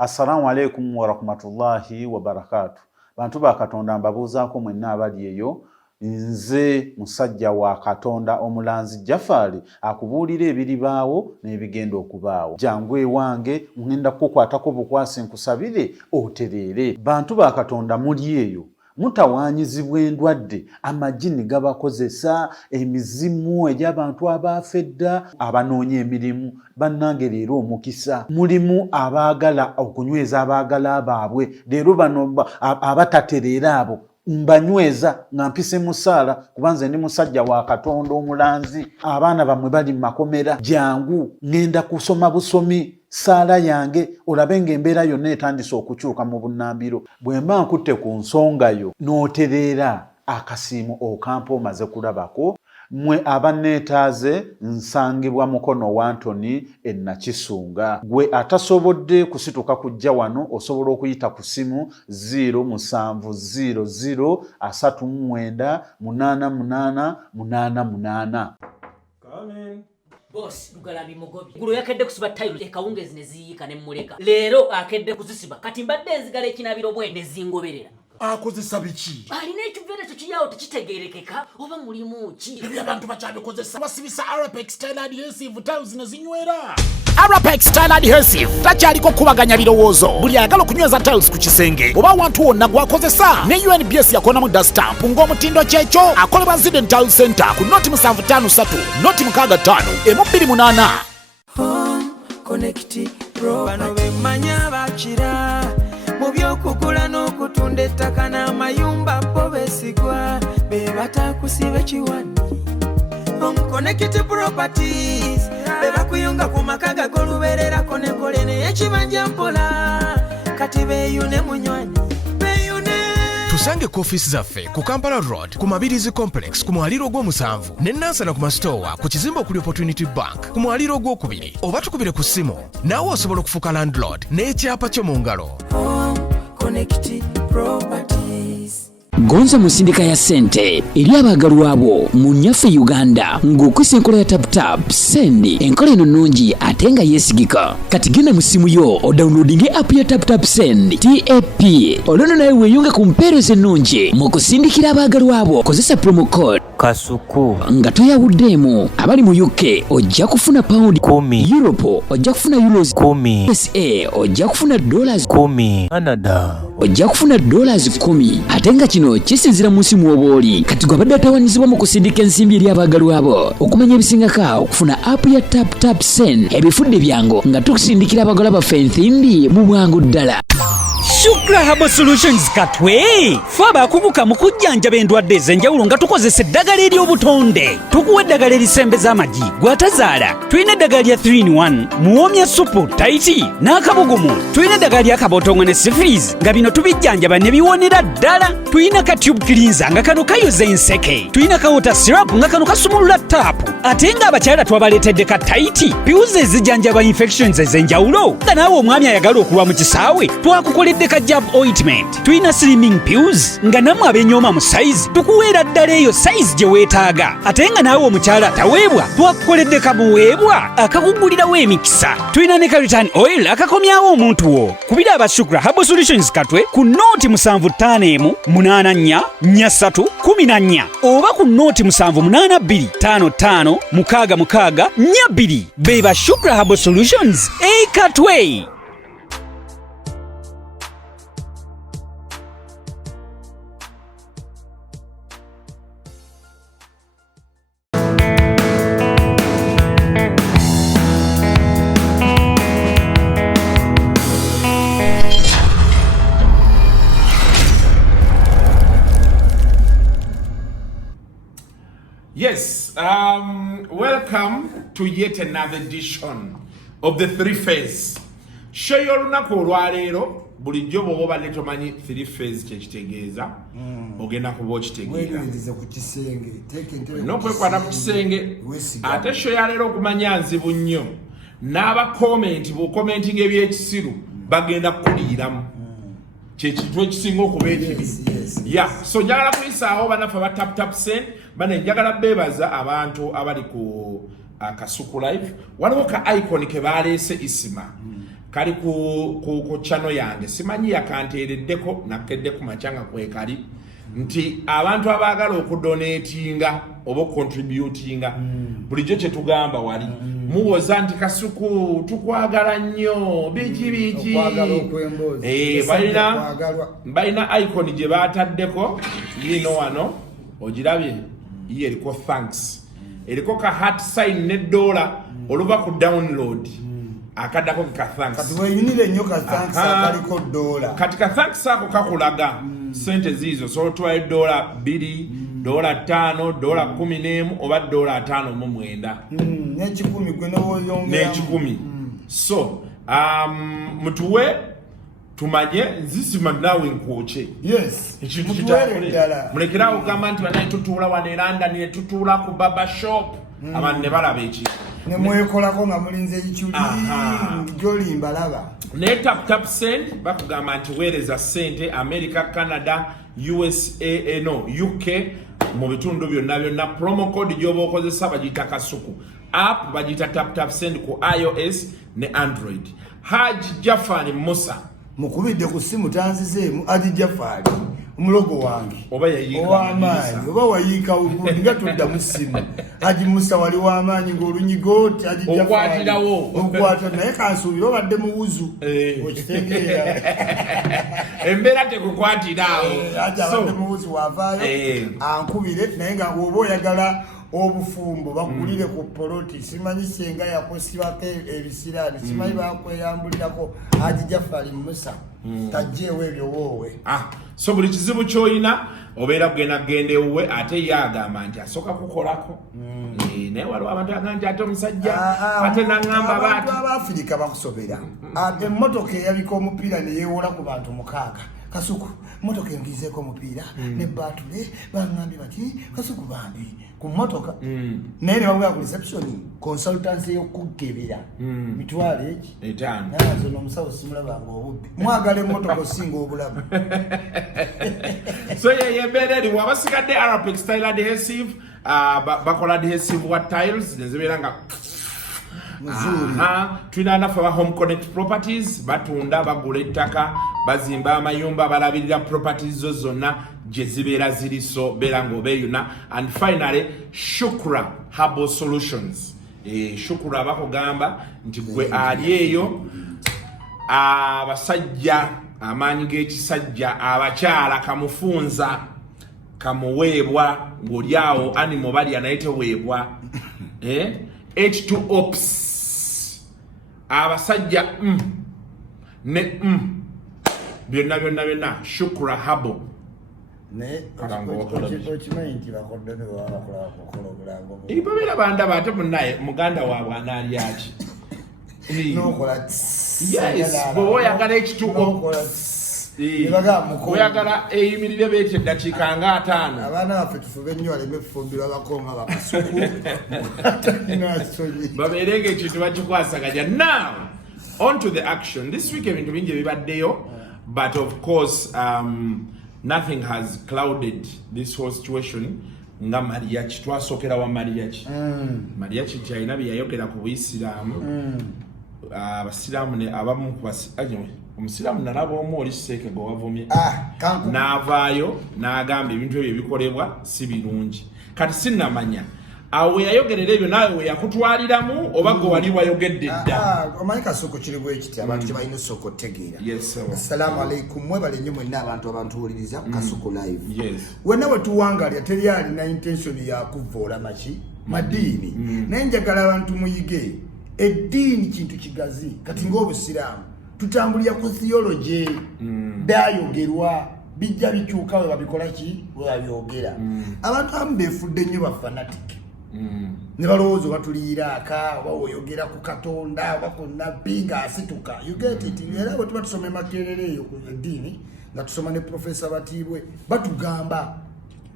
Assalamu alaikum wa rahmatullahi wa barakatuh. Bantu ba Katonda mbabuuzaako mwenna abali eyo. Nze musajja wa Katonda omulanzi Jafari akubuulira ebiribaawo n'ebigenda okubaawo. Jangu ewange ngenda kukwatako bukwasi nkusabire otereere. Bantu ba Katonda muli eyo. Mutawaanyizibwa endwadde amajini gabakozesa emizimu egy'abantu abafedda abanoonya emirimu bannange leero omukisa mulimu abaagala okunyweza abaagala baabwe leero bano abatatereera abo mbanyweza nga mpise musaala kubanze ndi musajja wa Katonda omulanzi abaana bamwe bali mu makomera jangu ngenda kusoma busomi saala yange olabe ng'embeera yonna etandise okukyuka mu bunnambiro bwe mba nkutte ku nsonga yo n'otereera akasiimo okampa omaze kulabako mwe abanneetaaze nsangibwa mukono wa Antony Nakisunga gwe atasobodde kusituka kujja wano osobola okuyita ku simu 0700398888. Boss Lugalambi Mugobi gulu yakedde kusiba tayiro ekawungezi ne ziyika ne muleka leero akedde kuzisiba kati mbadde enzigala ekinabiro bwe ne zingoberera akozesa biki alina ekiveera kyo kiyawo tekitegeerekeka oba mulimu ki ebyo abantu bakyabikozesa basibisa Arapex Style Adhesive tiles ne zinywera Arapex Style Adhesive takyaliko kubaganya birowoozo buli ayagala okunyweza tiles ku kisenge oba wantu wonna gwakozesa ne UNBS yakonamu dastamp ng'omutindo kyekyo akolebwa Zident Tile Center ku noti 753 noti 65 M28 Connect Pro bano bemanya bakira mu byokugula n'okutunda ettaka n'amayumba bo besigwa be batakusiba kiwani Connect Properties be bakuyunga ku makaga golubererako n'enkole n'ekibanja mpola kati beeyune munywanyi tusange ku office zaffe ku Kampala Road ku Mabirizi Complex ku mwaliro gw'omusanvu ne Nansana ku Mastowa ku kizimbe okuli Opportunity Bank ku mwaliro gw'okubiri oba tukubire ku ssimu naawe osobola okufuuka landlord n'ekyapa kyo mu ngalo. Connect Properties Gonza musindika ya sente eri abagalwa abo mu nyaffe Uganda ng'okwesa enkola ya tap send enkola eno nnungi ate nga yeesigika kati genda mu ssimu yo odownloadinge app ya tap send TAP olwono nawe weeyunga ku mpeereza ennungi mu kusindikira abagalwa abo kozesa promo code Kasuku nga toyawuddeemu abali mu UK ojja kufuna pound 10 Europe ojja kufuna euros 10 USA ojja kufuna dollars 10 Canada ojja kufuna dollars 10 ate nga kino kisinzira mu nsimu obooli kati gwabadde atawaanyizibwa mu kusindika ensimbi eri abagalwa abo okumanya ebisingaka okufuna app ya tap send ebifudde byangu nga tukusindikira abagalwa baffe ensimbi mu bwangu ddala. Shukra Herbal Solutions katwe faba kubuka mukujjanja bendwadde ezenjawulo nga tukozesa eddagala ery'obutonde tukuwa eddagala erisembeza amagi gwatazaala tulina eddagala lya 3-in-1 muwomya supu taiti n'akabugumu tulina eddagala lya kabotongwa ne syphilis nga bino tubijjanjaba ne biwonera ddala tulina ka tube cleanser nga kano kayoza enseke tulina ka water syrup nga kano kasumulula taapu ate nga abakyala twabaleetedde ka taiti piuzi ezijjanjaba infections ezenjawulo nga naawe omwami ayagala okulwa mu kisaawe twakukoledde ka jab ointment tulina slimming pills nga namwe abenyooma mu size tukuweera ddala eyo size gye weetaaga ate nga naawe omukyala ataweebwa twakukoledde kamuweebwa akakugulirawo emikisa tulina ne ka return oil akakomyawo omuntu wo kubira abasukra Herbal Solutions katwe ku nooti 75844314 oba ku nooti 78255562 beba Shukra Herbal Solutions katwe. Yes, welcome to yet another edition of the three phase. Show your lunaku olwaleero bulijjo bw'oba obadde tomanyi three phase kyekitegeeza ogenda kuba okitegeera n'okwekwata ku kisenge ate show ya leero okumanya nzibu nnyo n'abakomenti bw'okomentinga ebyekisiru bagenda kukuliiramu kyekintu ekisinga okuba ekibi so njagala kuyisaawo banaffe aba tap send bane njagala beebaza abantu abali ku Kasuku live waliwo ka icon ke baleese Isma kali ku channel yange simanyi yakanteereddeko nakedde ku machanga kwekali nti abantu abagala okudonatinga oba contributinga bulijjo kye tugamba wali muwoza nti Kasuku tukwagala nnyo biki balina icon gye bataddeko yino wano ogirabye ye eriko thanks eriko ka heart sign ne $1 oluva ku download akadako ka thanks kati weyinire nnyo ka thanks akaliko $. kati ka thanks ako kakulaga sente zizo so twa $2 $5 $10 oba $5 n'ekikumi gwe n'oyongera n'ekikumi so mutuwe tumanye nzisima nawe nkwoche yes ekintu kitawulira mulekerawo gamba nti banaye tutuula wano London ne tutuula ku baba shop abantu ne balaba ekintu ne mwekolako nga mulinze ekikyuli gyolimba laba ne tap send bakugamba nti weereza sente America, Canada, USA, UK mu bitundu byonna promo code gyoba okozesa bagiyita Kasuku app bagiyita tap send ku iOS ne Android. Haji Jafari Musa mukubidde ku simu tanzizeemu Haji Jafari omulogo wange oba yayiika w'amaanyi oba wayiika ugundi nga tudda mu simu Haji Musa wali w'amaanyi ng'olunyigo oti Haji Jafari okwatirawo okwata naye kansuubira obadde mu wuzu okitegeera embeera tekukwatiraawo Haji abadde mu wuzu wavaayo ankubire naye nga bw'oba oyagala obufumbo bagulire ku poloti simanyi senga yakosibako ebisiraani simanyi bakweyambulirako Haji Jafari Musa tajjeewo ebyo woowe so buli kizibu ky'olina obeera kugenda kugenda ewuwe ate ye agamba nti asooka kukolako naye waliwo abantu agamba nti ate omusajja ate naŋŋamba abantu abafirika bakusobera emmotoka eyaliko omupiira ne yeewola ku bantu 6 Kasuku motoka engizeeko omupiira ne baatule baŋŋambye bati Kasuku bambi ku motoka naye ne bamugamba ku reception consultancy y'okukebera mitwalo eki 5 nazo n'omusawo simulabanga obubbi mwagala emmotoka osinga obulamu so yembeera eriwo abasigadde Arapex Tile Adhesive bakola adhesive wa tiles nezibeera nga tulina naffe aba Home Connect Properties batunda bagula ettaka bazimba amayumba balabirira properties zo zonna gye zibeera ziri so beera ng'obeeyuna and finally Shukra Herbal Solutions Shukra bakugamba nti gwe ali eyo abasajja amaanyi g'ekisajja abakyala kamufunza kamuweebwa ng'oli awo animal balya naye teweebwa H2 Ops abasajja ne byonna Shukra Herbal ne okimanyi nti bakodde ne babakola obulango babeera bandaba ate munnaye muganda waabwe anaali aki nokola bw'oba oyagala H2O oyagala eyimirire beeti eddakiika nga 5 abaana baffe tufube nnyo baleme efumbirwa bakonga bakasuku babeerenga ekintu bakikwasaganya. Now on to the action. This week ebintu bingi bibaddeyo, but of course nothing has clouded this whole situation nga mariachi twasokera wa mariachi kyalina bye yayogera ku Buisiraamu abasiraamu ne abamu omusiraamu nalaba omu oli Seeke gwe wavumye n'avaayo n'agamba ebintu ebyo bikolebwa si birungi. Kati sinnamanya awe yayogerera ebyo naawe we yakutwaliramu oba gwe wali wayogedde dda. Omanyi Kasuku kiri bwe kiti abantu tebalina osooka otegeera. Assalamu alaikum mwebale nnyo mwenna abantu wuliriza Kasuku live. Wenna we tuwangalya teri alina intention ya kuvoola madiini naye njagala abantu muyige eddiini kintu kigazi kati ng'obusiraamu tutambulira ku theology byayogerwa bijja bikyuka we babikola ki we babyogera. Abantu abamu beefudde nnyo ba fanatic ne balowooza batuliira aka bawoyogera ku Katonda bakonna binga asituka you get it. Era bwe tuba tusoma Makerere eyo ku eddiini nga tusoma ne Professor Batibwe batugamba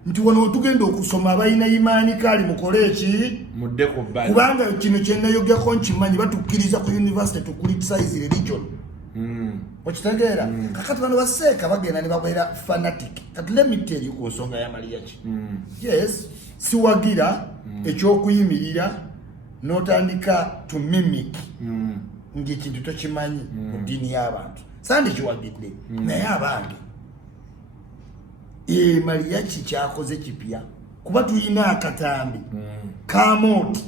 nti wano tugenda okusoma abalina imaani kali mukole eki mudde ku bbali kubanga kino kyenayogeko nkimanyi batukkiriza ku university to criticize religion. Okitegeera kakati bano baseeka bagenda ne babeera fanatic. Kati let me tell you ku nsonga ya mariachi. Yes siwagira ekyokuyimirira n'otandika to mimic ng'ekintu tokimanyi mu ddiini y'abantu sandi kiwagidde naye abange Mariaki kyakoze kipya kuba tulina akatambi kamooti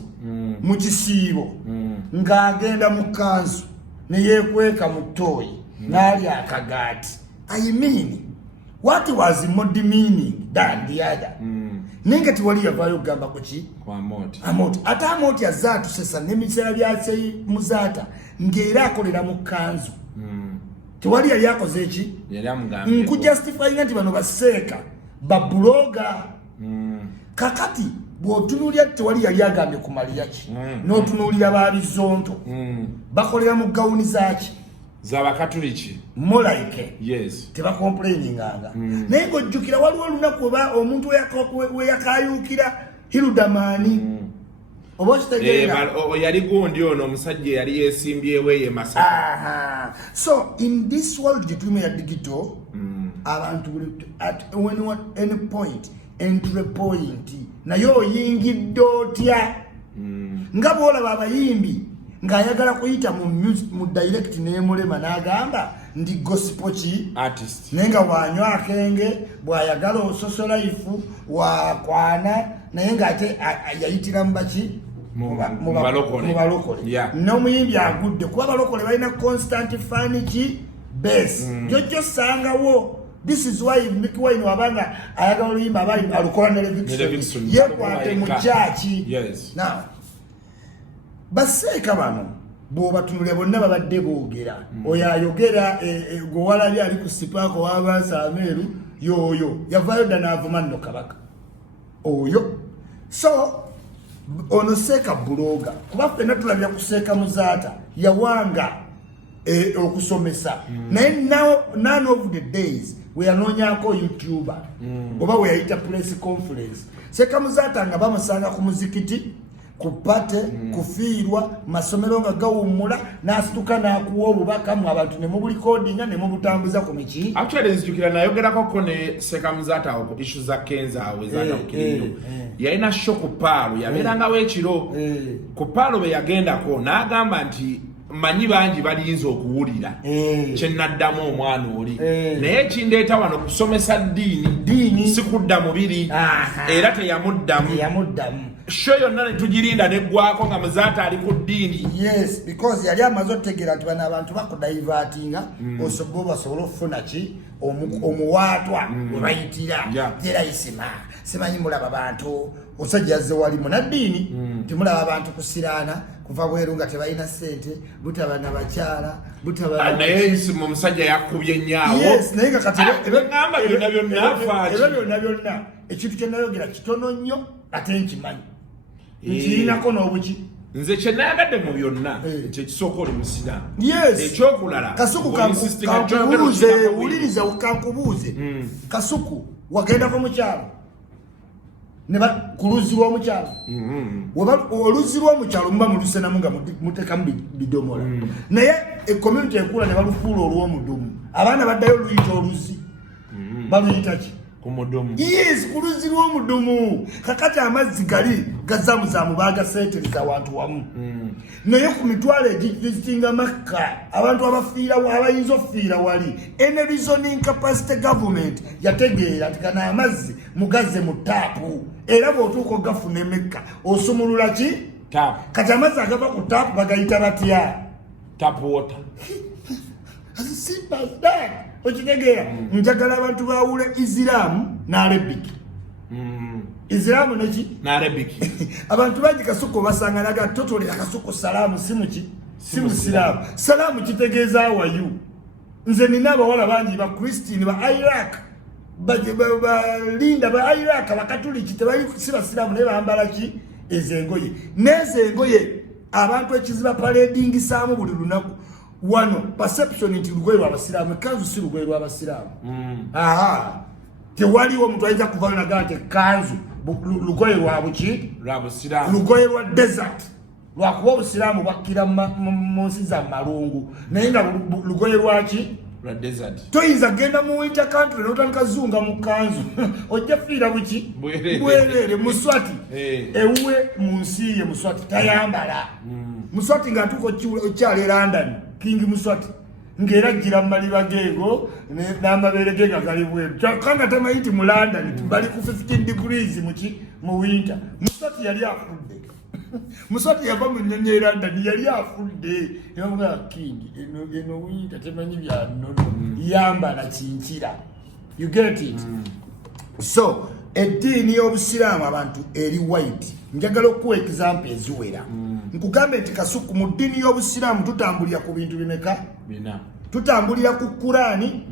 mu kisiibo ng'agenda mu kanzu ne yeekweka mu ttooyi n'ali akagaati. I mean, what was more demeaning than the other? Nenga tiwali yavayo gamba kuki kwa moti amoti ate amoti azaatu sesa n'emisera byase muzaata ng'era akolera mu kanzu tiwali yali akoze eki yali amugambye nkujustifyinga nti bano baseeka babloga kakati bw'otunuulira tewali yali agambye ku Mariaki n'otunuulira babizonto bakolera mu gawuni zaaki z'abakatuliki molaike yes tebakomplaininganga naye ng'ojjukira waliwo olunaku oba omuntu we yakayuukira Hiludamaani oba okitegeera yali gundi ono omusajja yali yeesimbyewo ye Masaka. So in this world gyetulimu ya digital abantu at any point entry point naye oyingidde otya nga bw'olaba abayimbi ng'ayagala kuyita mu direct n'emulema n'agamba ndi gospel ki artist naye nga wanywa akenge bw'ayagala ososo life wakwana naye ng'ate yayitira mu baki mu balokole n'omuyimbi agudde kuba abalokole balina constant fan ki base jojjo sangawo. This is why Mickey Wine wabanga ayagala oluyimba abayi alukola ne Levickson yekwate mu church. Yes. Now baseeka bano bw'obatunulira bonna babadde boogera oyo ayogera gwewalabye ali ku sipaako w'abansi ameeru yoyo yavaayo dda n'avuma nno Kabaka oyo. So ono seeka buloga kuba ffenna tulabya kuseeka muzaata yawanga okusomesa naye none of the days weyanonyako YouTuber oba weyayita press conference seeka muzaata nga bamusanga ku muzikiti kupate kufiirwa masomero nga gawummula n'asituka n'akuwa obubaka mu abantu ne mubulikodinga ne mubutambuza ku miki. Actually nzijukira nayogerakoko ne Seeka Muzaata awo ku issue za Kenza awo ezatawukiriyo yalina show ku Paalo yabeerangawo ekiro ku Paalo be yagendako n'agamba nti manyi bangi balinze okuwulira kye naddamu omwana oli naye ekindeeta wano kusomesa ddiini si kudda mubiri era teyamuddamu show yonna ne tugirinda neggwako nga Muzaata ali ku ddiini. Yes, because yali amaze otegeera nti bano abantu bakudaivatinga basobole okufuna ki omuwaatwa we bayitira era Isima simanyi mulaba bantu omusajja azze wali munaddiini timulaba abantu kusiraana kuva bweru nga tebalina ssente butaba na bakyala butaba naye Isima omusajja yakubye nnyawo. Yes, naye nga kati ngamba byonna byonna ekintu kye nayogera kitono nnyo ate nkimanyi nkirinako n'obuki nze kye nayagadde mu byonna kyekisooka oli musiraamu. Yes, ekyokulala Kasuku kankubuuze wuliriza kankubuuze Kasuku wagendako mukyalo ne bakuluzi lw'omukyalo oluzzi lw'omukyalo muba mulusenamu nga mutekamu bidomola naye community ekula ne balufuula olw'omudumu abaana baddayo luyita oluzzi baluyita ki kumudumu. Yes, kuluzzi lw'omudumu kakati amazzi gali gazamuzaamu bagaseetereza abantu wamu naye ku mitwalo egisinga Makka abantu abayinza okufiira wali any reasoning capacity government yategeera nti kana amazzi mugazze mu taapu era bw'otuuka ogafuna e Mekka osumulula ki taapu kati amazzi agava ku taapu bagayita batya taapu water. as simple as that. Okitegeera njagala abantu bawule Islam n'Arabic. Islam neki n'Arabic. Abantu bangi Kasuku basanganaga totolera Kasuku salamu simuki simusiramu salamu kitegeeza wayu nze nina abawala bangi ba Christian ba Iraq linda ba Iraq bakatuliki tebali sibasiramu naye bambala ki ezengoye nezengoye abantu ekiziba parading saamu buli lunaku wano perception nti lugoye lw'abasiraamu kanzu si lugoye lw'abasiraamu tewaliwo omuntu ayinza kuvayo nagaa nti kanzu lugoye lwa buki lw'abasiraamu lugoye lwa desert lwakuba obusiraamu bwakkira mu nsi za malungu naye nga lugoye lwaki la desert toyinza genda mu winter country n'otandika zunga mu kanzu ojja fiira buki bwerere Muswati ewuwe mu nsi ye Muswati tayambala Muswati ng'atuuka okyala London King Muswati ngera gira maliba gengo n'amabeere ge gali bweru kanga tamanyi nti mu London bali ku 15 degrees mu winter Muswati yali afudde Muswati yava mu nnyonyi London yali afudde yamuga King eno winter tamanyi bya nnono yambala kinkira you get it so eddiini y'Obusiraamu abantu eri white njagala okuwa example eziwera nkugambe nti Kasuku mu ddiini y'Obusiraamu tutambulira ku bintu bimeka bina tutambulira ku Kurani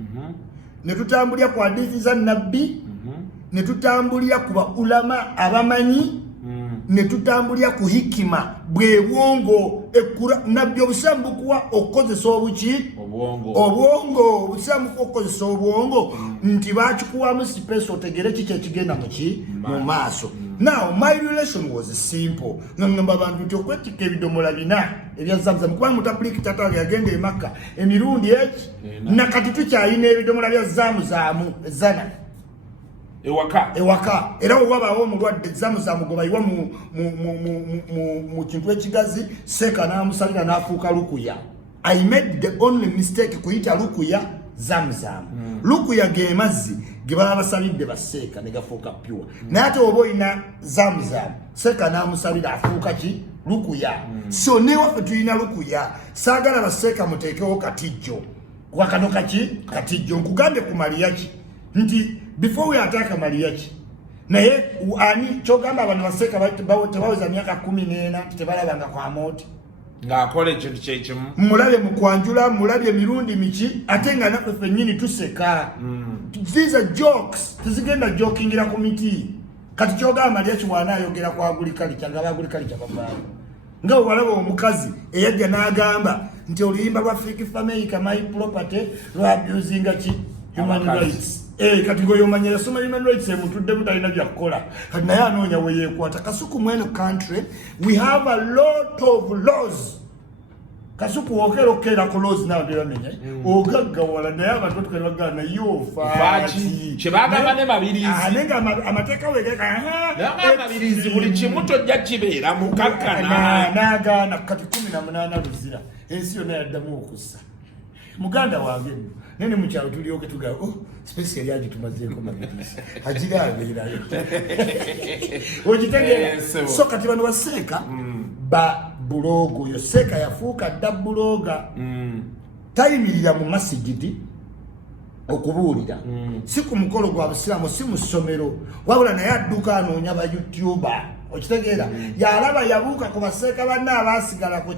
ne tutambulira ku hadithi za Nabbi ne tutambulira ku baulama abamanyi ne tutambulira ku hikima bwe bwongo Nabbi Obusiraamu bukuwa okozesa obuki obwongo Obusiraamu okozesa obwongo nti bakikuwamu space otegere kiki ekigenda mu maaso. Now my relation was simple. Ngamba abantu nti okwetika ebidomola bina ebya Zamzam kuba mutabuliki tatali agenda e Makka emirundi eki nakati tukyalina ebidomola bya Zamzam zana ewaka era wabaawo omulwadde Zamzam gwe bayiwa mu kintu ekigazi seeka n'amusalira n'afuuka lukuya. I made the only mistake kuyita lukuya Zamzam. Lukuya ge mazzi ge baba basalidde baseeka ne gafuuka pure. Naye ate oba olina Zamzam seeka n'amusalira afuuka ki lukuya. So ne waffe tulina lukuya saagala baseeka muteekewo katijjo wakano katijjo nkugambe ku Maliyaki nti before we attack Maliyaki naye ani kyogamba abantu baseeka tebaweza myaka 14 tebalabanga kwa moti ng'akola ekintu kyekimu mulabe mu kwanjula mulabe emirundi miki ate nga naffe ffennyini tuseka these are jokes tuzigenda jokingira ku miti kati kyogamba Maliyaki waana ayogera ku agriculture nga agriculture babaayo nga walaba omukazi eyajja n'agamba nti oluyimba lwa Fake Family my property lwa abusing human rights kati ngoyo manyera soma human rights mutudde butalina byakola kati naye anoonya weyeekwata Kasuku mweno country we have a lot of laws Kasuku okera ku laws nawe bamenya ogaggawala naye abantu tukali bagana yo faaki kyebagamba ne mabirizi nenga amateeka wegeka mabirizi buli kimu tojja kibeera mukakkana naagaana kati 18 luzira ensi yonna yaddamu okussa muganda wange nene mukyalo tulioke tuga special yaji tumazeeko mabirizi agiraabirayo okitegera so kati bano baseeka ba bulogo yo seeka yafuuka dda buloga tayimirira mu masigidi okubuulira si ku mukolo gwa Busiraamu si mu ssomero wabula naye adduka anoonya ba YouTuber okitegeera yalaba yabuuka ku baseeka banna abaasigala ku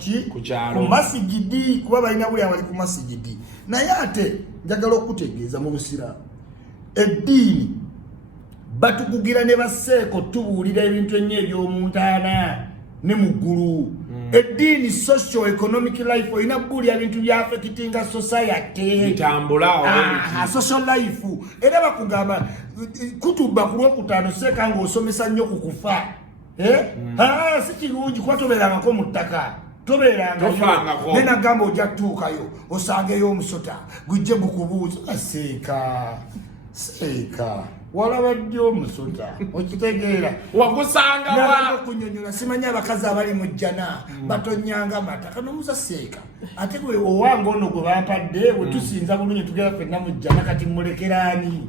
masigidi kuba balina buli abali ku masigidi naye ate njagala okutegeeza mu Busiraamu eddiini batukugira ne baseeko tubuulira ebintu ennyo eby'omuntaana ne mu ggulu eddiini socio economic life olina buulira bintu byafekitinga society bitambula social life era bakugamba kutuba ku Lwokutaano seeka ng'osomesa nnyo ku kufa si kirungi kuba tobeerangako mu ttaka tobeerangayo nenagamba ojja tuukayo osangeyo omusota gujje gukubuuza seeka walaba ddi omusota okitegeera wagusanga kunyonyola simanyi abakazi abali mu jjana batonyanga mata kano musa seeka ate gwe owange ono gwe bampadde bwe tusinza bulungi tugera ffenna mu jjana kati mulekeraani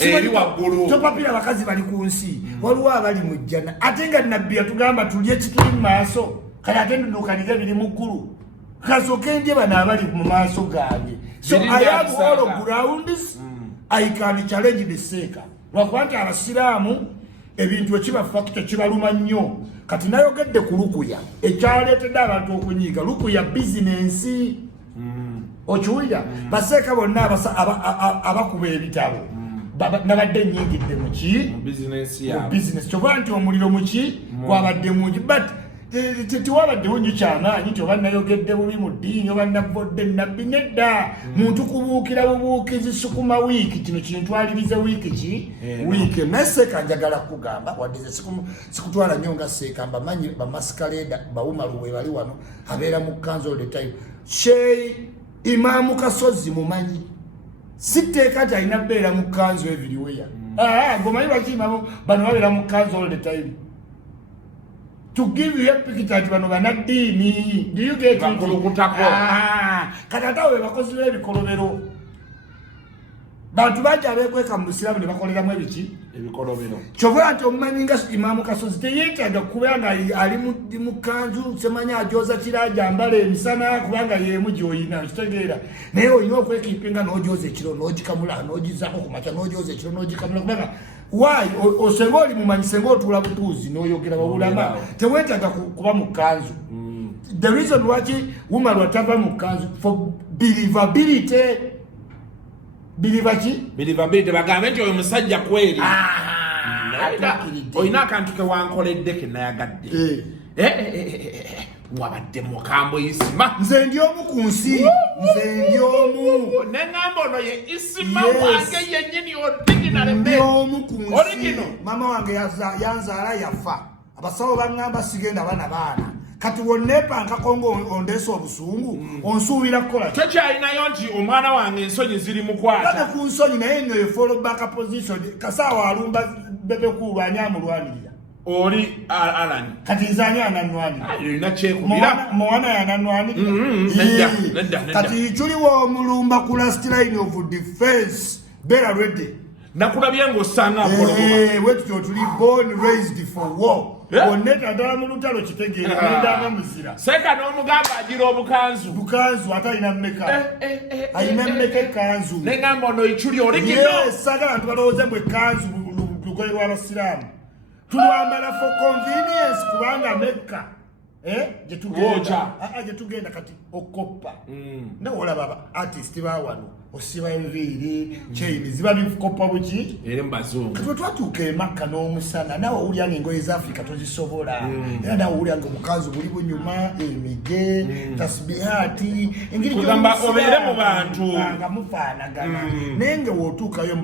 eri waggulu topapira abakazi bali ku nsi waliwo abali mu jjana ate nga Nabbi yatugamba tulye kituli mu maaso kale ate nduduukanize biri mu ggulu kasooke ndye bano abali mu maaso gange so I have all grounds I can challenge the seeka lwakuba nti Abasiraamu ebintu ekiba fakita kibaluma nnyo kati nayogedde ku lukuya ekyaleetedde abantu okunyiiga lukuya bizinensi okiwulira baseeka bonna abakuba ebitabo nabadde nnyingidde muki business kyoba nti omuliro muki gwabadde mungi but tewabaddewo nnyo kyamaanyi nti oba nayogedde bubi mu ddiini oba navodde Nabbi nedda muntu kubuukira bubuukizi sukuma wiiki kino kintwalirize wiiki wiiki naye seeka njagala kugamba waddize sikutwala nnyo nga seeka mbamanyi bamaskaleda bawumalu we bali wano abeera mu kanzo all the time Shey Imam Kasozi mumanyi siteka ta ina bera mu kanzu everywhere ngomanyi baki imam bano babera mu kanzu all the time to give you a picture bano banadini. Do you get it? Katatawe bakozi bebikolobero bantu baja bekweka mu Islam ne bakolera mu ebiki ebikolobero kyova nti omumanyi nga Imam Kasozi teyetaaga kubanga ali mu kanzu semanya ajoza kiraja ambale emisana kubanga ye mujoyina kitegeera naye oyina okwekipinga n'ojoza ekiro n'ogikamula n'ogizako ku makya n'ojoza ekiro n'ogikamula kubanga why osenga oli mumanyi senga otuula butuuzi n'oyogera wabulama tewetaaga kuba mu kanzu. The reason why woman watava mu kanzu for believability. Believability bagambe nti oyo musajja kweri. Oyina akantu ke wankoledde ke nayagadde. Wabadde mukambo Isma. Nze ndi omu ku nsi. Nze ndi omu. Nengamba ono ye Isma wange yennyini original mbe. Omu ku nsi. Mama wange yanzaala yafa. Abasawo bangamba sigenda baana. Kati wonepa nkakongo ondeso obusungu onsuubira kola kyalinayo nti omwana wange ensonyi ziri mukwata kati ku nsonyi naye nyo follow back position kasawa alumba bebe kulwanya mulwanirira oli Alan kati nzanya ananwani alina kyekubira mwana yananwani nedda kati chuliwo mulumba ku last line of defense better ready nakulabye ng'osanga apologoba wetyo tuli born raised for war oneta ndala mu lutalo kitegeera ndanga muzira seka n'omugamba agira bukanzu atalina mmeka ayina mmeka kanzu nengamba ono ichuli origino sagala abantu balowooza mbwe kanzu lugoye lw'abasiraamu tulwambala for convenience kubanga mekka jetugenda kati okoppa ndawolaba artist bawano osiba enviiri chaini ziba bikoppa buki ere mbazungu kati twatuuka emakka n'omusana nawe owulyanga engoye za Afrika tozisobola era nawe owulyanga omukanzu buli bunyuma emige tasbihati engeri kugamba obeere mu bantu nga mufaanagana naye nga wootuukayo mu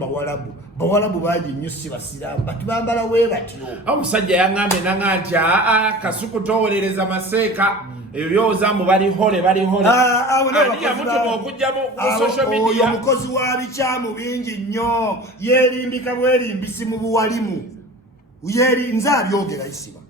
bawalabu bangi nnyo si basiraamu batubambala wee batyo omusajja yaŋŋambe nanga nti Kasuku towolereza maseeka ebyoza mu balihole yamutuma okujjamu ku social media oyo mukozi wa bikyamu bingi nnyo yeerimbika bwerimbisi mu buwalimu nze abyogera Isima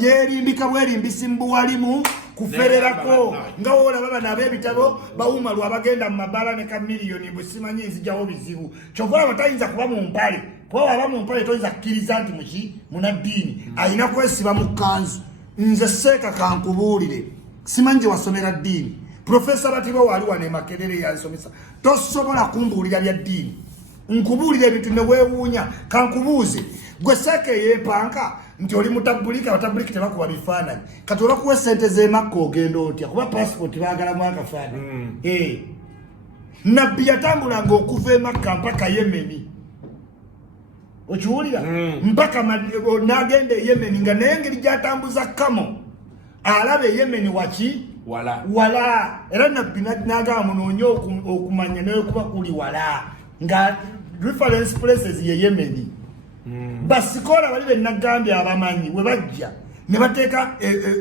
yeerimbika bwerimbisi mu buwalimu kufererako nga wolaba bano ab'ebitabo bawuma lwabagenda mu mabala ne ka miliyoni bwe simanyi nzijjawo bizibu kyova abo tayinza kuba mu mpale kuba waba mu mpale toyinza kukkiriza nti muki munaddiini ayina kwesiba mu kanzu. Nze seeka kankubuulire simanyi gye wasomera ddiini Profesa Batiba wali wane Makerere yansomesa tosobola kumbuulira bya ddiini nkubuulira ebintu ne weewuunya kankubuuze gwe seeka eyeepanka nti oli mutabulika batabuliki tebakuba bifaananyi kati olwakuwa sente z'emakka ogenda otya kuba passport baagalamu akafaananyi nabbi yatambulanga okuva emakka mpaka Yemeni okiwulira mpaka n'agenda e Yemeni nga naye engeri gy'atambuza kamo alaba e Yemeni waki wala era nabbi n'agamba munoonye okumanya naye kuba kuli wala nga reference places ye Yemeni basikola bali benagambye abamanyi we bajja ne bateeka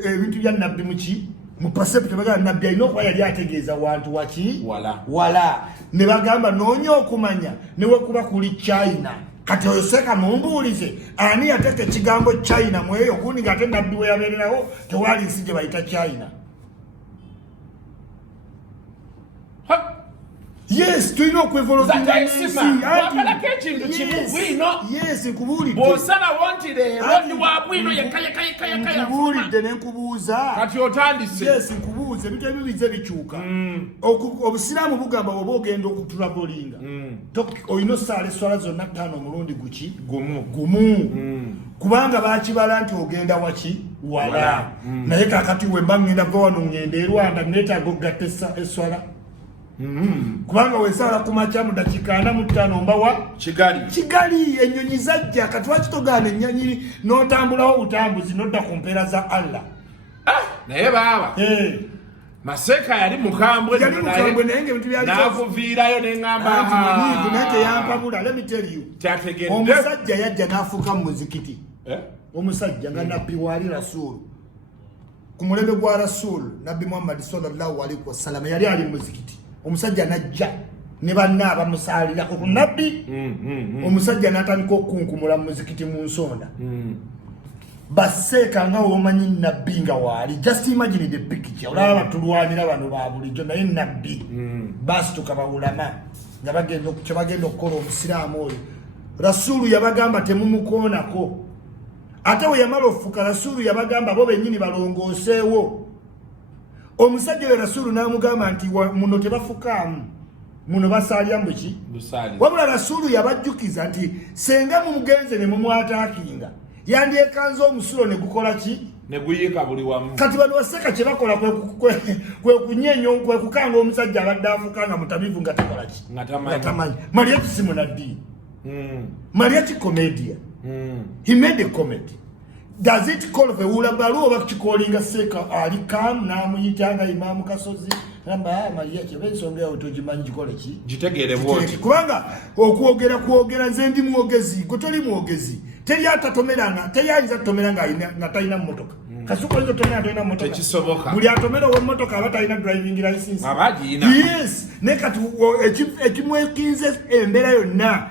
ebintu bya nabbi muki mu percept bagamba nabbi alina okuba yali ategeeza wantu waki wala ne bagamba noonye okumanya ne we kuba kuli China kati oyo seeka mumbuulize ani yateeka ekigambo China mu eyo kundi ng'ate nabbi we yabeererawo tewali nsi gye bayita China. Yes, tulina okwevolvinga n'ensi wakalako ekintu kimu bwino nkubuulidde bw'osala wontire erondi wa bwino nkubuulidde ne nkubuuza kati otandise nkubuuza ebintu ebimu bize bikyuka obusiraamu bugamba bw'oba ogenda okutulabolinga olina osaala esswala zonna 5 omulundi gumu kubanga baakibala nti ogenda waki wala naye kakati we mba ngenda va wano ngenda e Rwanda neetaaga okugatta esswala kubanga wesala kumacha mu dakika 45 mbawa Kigali ennyonyi zajja kati wakitogana ennyonyi n'otambulawo butambuzi n'odda ku mpeera za Allah naye baaba Maseka yali mukambwe naye ng'ebintu byali n'akuviirayo n'eŋŋamba naye yampabula let me tell you omusajja yajja n'afuuka mu muzikiti omusajja nga nabbi waali rasuulu ku mulembe gwa Rasul Nabbi Muhammad sallallahu alaihi wasallam yali ali muzikiti omusajja najja ne banna bamusalira ku nabbi omusajja natandika okunkumula muzikiti mu nsonda baseka nga omanyi nabbi nga wali just imagine the picture olaba tulwanira bano ba bulijjo naye nabbi basi tukabawulama nga bagenda okukola omusiraamu oyo Rasulu yabagamba temumukoonako ate we yamala ofuka Rasulu yabagamba bo bennyini balongooseewo omusajja we Rasulu n'amugamba nti muno tebafukaamu muno basalya muki wabula Rasulu yabajjukiza nti senga mumugenze ne mumwataakinga yandyekanze omusulo ne gukola ki ne guyika buli wamu kati bano baseka kye bakola kwe kunyenyo kwe kukanga omusajja abadde afukanga mutabivu nga takola ki nga tamanyi Maria kisimu naddi Maria ki comedian he made a comedy does it call of a wheelbarrow oba kikolinga seka ali kam namuyitanga Imamu Kasozi namba Maria kyebensonga yawe togimanyi gikole ki gitegere bwoti kubanga okwogera nze ndi mwogezi gotoli mwogezi teri atatomeranga teri ayinza kutomeranga nga talina mmotoka Kasuku ayinza kutomeranga mmotoka tekisoboka buli atomera mmotoka aba talina driving license abagina yes ne kati ekimwekinze embeera yonna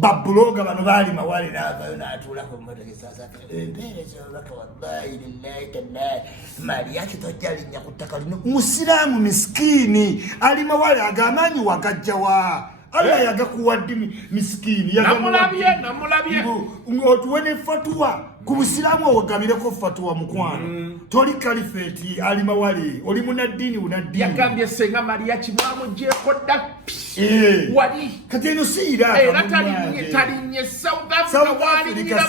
babloga bano bali mawale n'avayo n'atuula ku mmotoka sasa embeera ez'obubaka wallahi lillahi tallahi mali yaki tojjalinya ku ttaka lino musiraamu miskini ali mawale agamanyi wagajjawa Allah yagakuwadde miskini namulabye otuwe ne fatwa ku busiraamu owagamire fatwa mukwano toli kalifeti ali mawale oli munaddiini unaddiini yagambye senga Maria kimwamugjeeko dda wali kati eno siira era talinye South Africa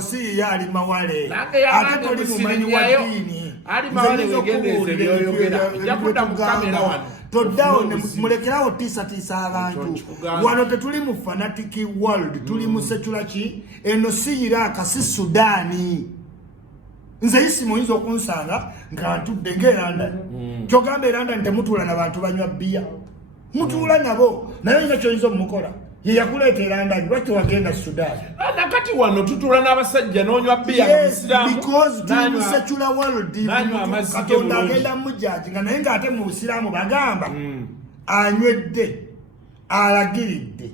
si ali mawale ate toli mumanyi wa ddiini ali mawale wegendeze byoyogera jakuda mu kamera wano toddawo mulekerawo tiisa abantu wano tetuli mu fanatic world tuli mu secular ki eno si Iraq si Sudaani nze Isma oyinza okunsanga nga ntudde ng'eranda kyogamba eranda temutuula n'abantu banywa bbiya mutuula nabo naye oyinza kyoyinza omumukola ye yakuleeta eranda lwaki wagenda Sudaani nakati wano tutuula n'abasajja n'onywa bbiya because tuli mu secular world Katonda agenda mujaji nga naye ng'ate mu busiraamu bagamba anywedde alagiridde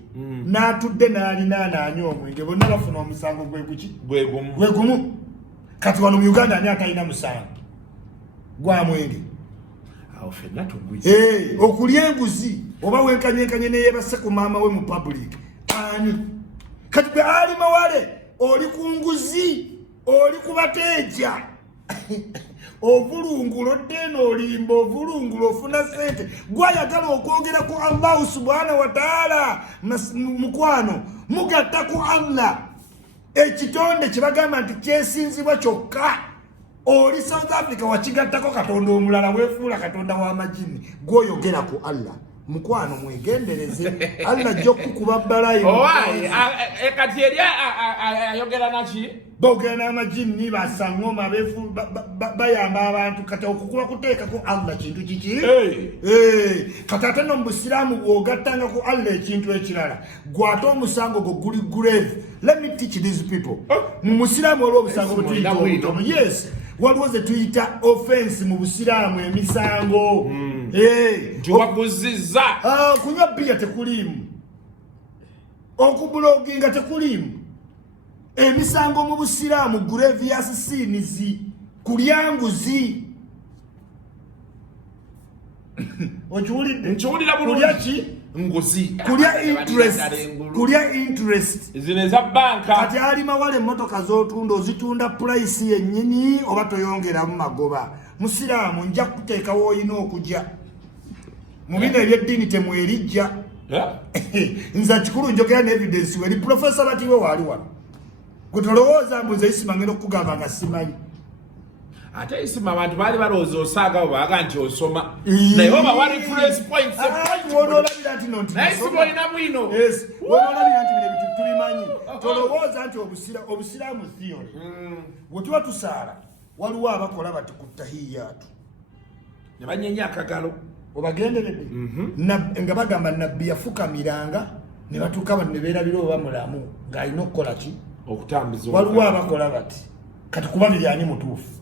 n'atudde n'alina n'anywa omwenge bonna bafuna omusango gwe gumu kati wano mu Uganda ani atalina musango gwa mwenge okulya enguzi oba wenkanyenkanye neyeebase ku maama we mu public ani kati bwe ali mawale oli ku nguzi oli ku bateeja ovulungula oddeeno olimba ovulungula ofuna sente gwayagala okwogera ku Allahu subhanahu wa taala mukwano mugatta ku Allah ekitonde kyebagamba nti kyesinzibwa kyokka oli South Africa wakigattako katonda omulala weefuula katonda w'amajini gwoyogera ku Allah mukwano mwegendereze Allah ajja okukuba balayo kati eri ayogera naki bogera n'amajini basangoma bayamba abantu kati okukuba kuteekako Allah kintu kiki kati ate no mu busiraamu bw'ogattanga ku Allah ekintu ekirala gwate omusango gwo guli grave. Let me teach these people mu musiraamu olwo obusango bwetuyita obutono yes waliwo ze tuyita offense mu busiraamu emisango ntiwaguzizza kunywa bbiya tekuliimu okubuloginga tekuliimu emisango mu busiraamu grievous sins kulya nguzi nkiwulira kulya ki nguzi kulya interest zineza banka kati ali mawale emmotoka z'otunda ozitunda price yennyini oba toyongeramu magoba musiraamu nja kuteekawo olina okujja mu bino ebyeddiini temwerijja nze kikulu njogera ne evidence weri profesa batiwe waali wano gwe tolowooza mbuze Isma ngenda okugamba nga simanyi ate Isma abantu baali balowooza osaagawo baaga nti osoma naye oba wa reference points wonoolabira nti naye Isma olina bwino wonoolabira nti bino bitu tubimanyi tolowooza nti obusiraamu theory bwe tuba tusaala waliwo abakola bati ku tahiyaatu ne banyenya akagalo obagenderedde nga bagamba nabbi yafukamiranga ne batuuka bano ne beerabira oba mulamu ng'alina okukola ki okutambuza waliwo abakola bati kati kuba biri ani mutuufu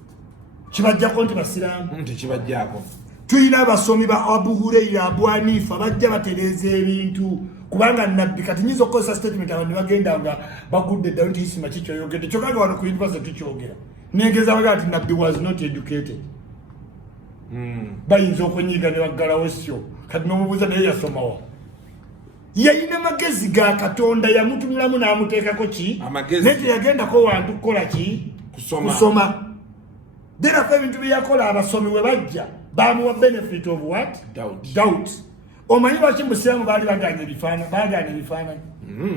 kibajjako nti basiraamu tekibajjako tuyina abasomi ba Abu Huraira Abu Hanifa bajja batereeza ebintu kubanga nabbi kati nyizo kosa statement abantu bagenda nga bagudde ddayo nti Isma kikyoyogedde kyokanga wano ku university tukyogera negeza baga ati nabbi was not educated bayinza okwenyiga ne baggalawo syo kati n'omubuuza naye yasomawa yayina magezi ga Katonda yamutumulamu n'amuteekako ki naye yagendako wantu kukola ki kusoma derafa ebintu byeyakola abasomi we bajja bamuwa benefit of what? Doubt. Omanyi lwaki musiramu baali baganya ebifaananyi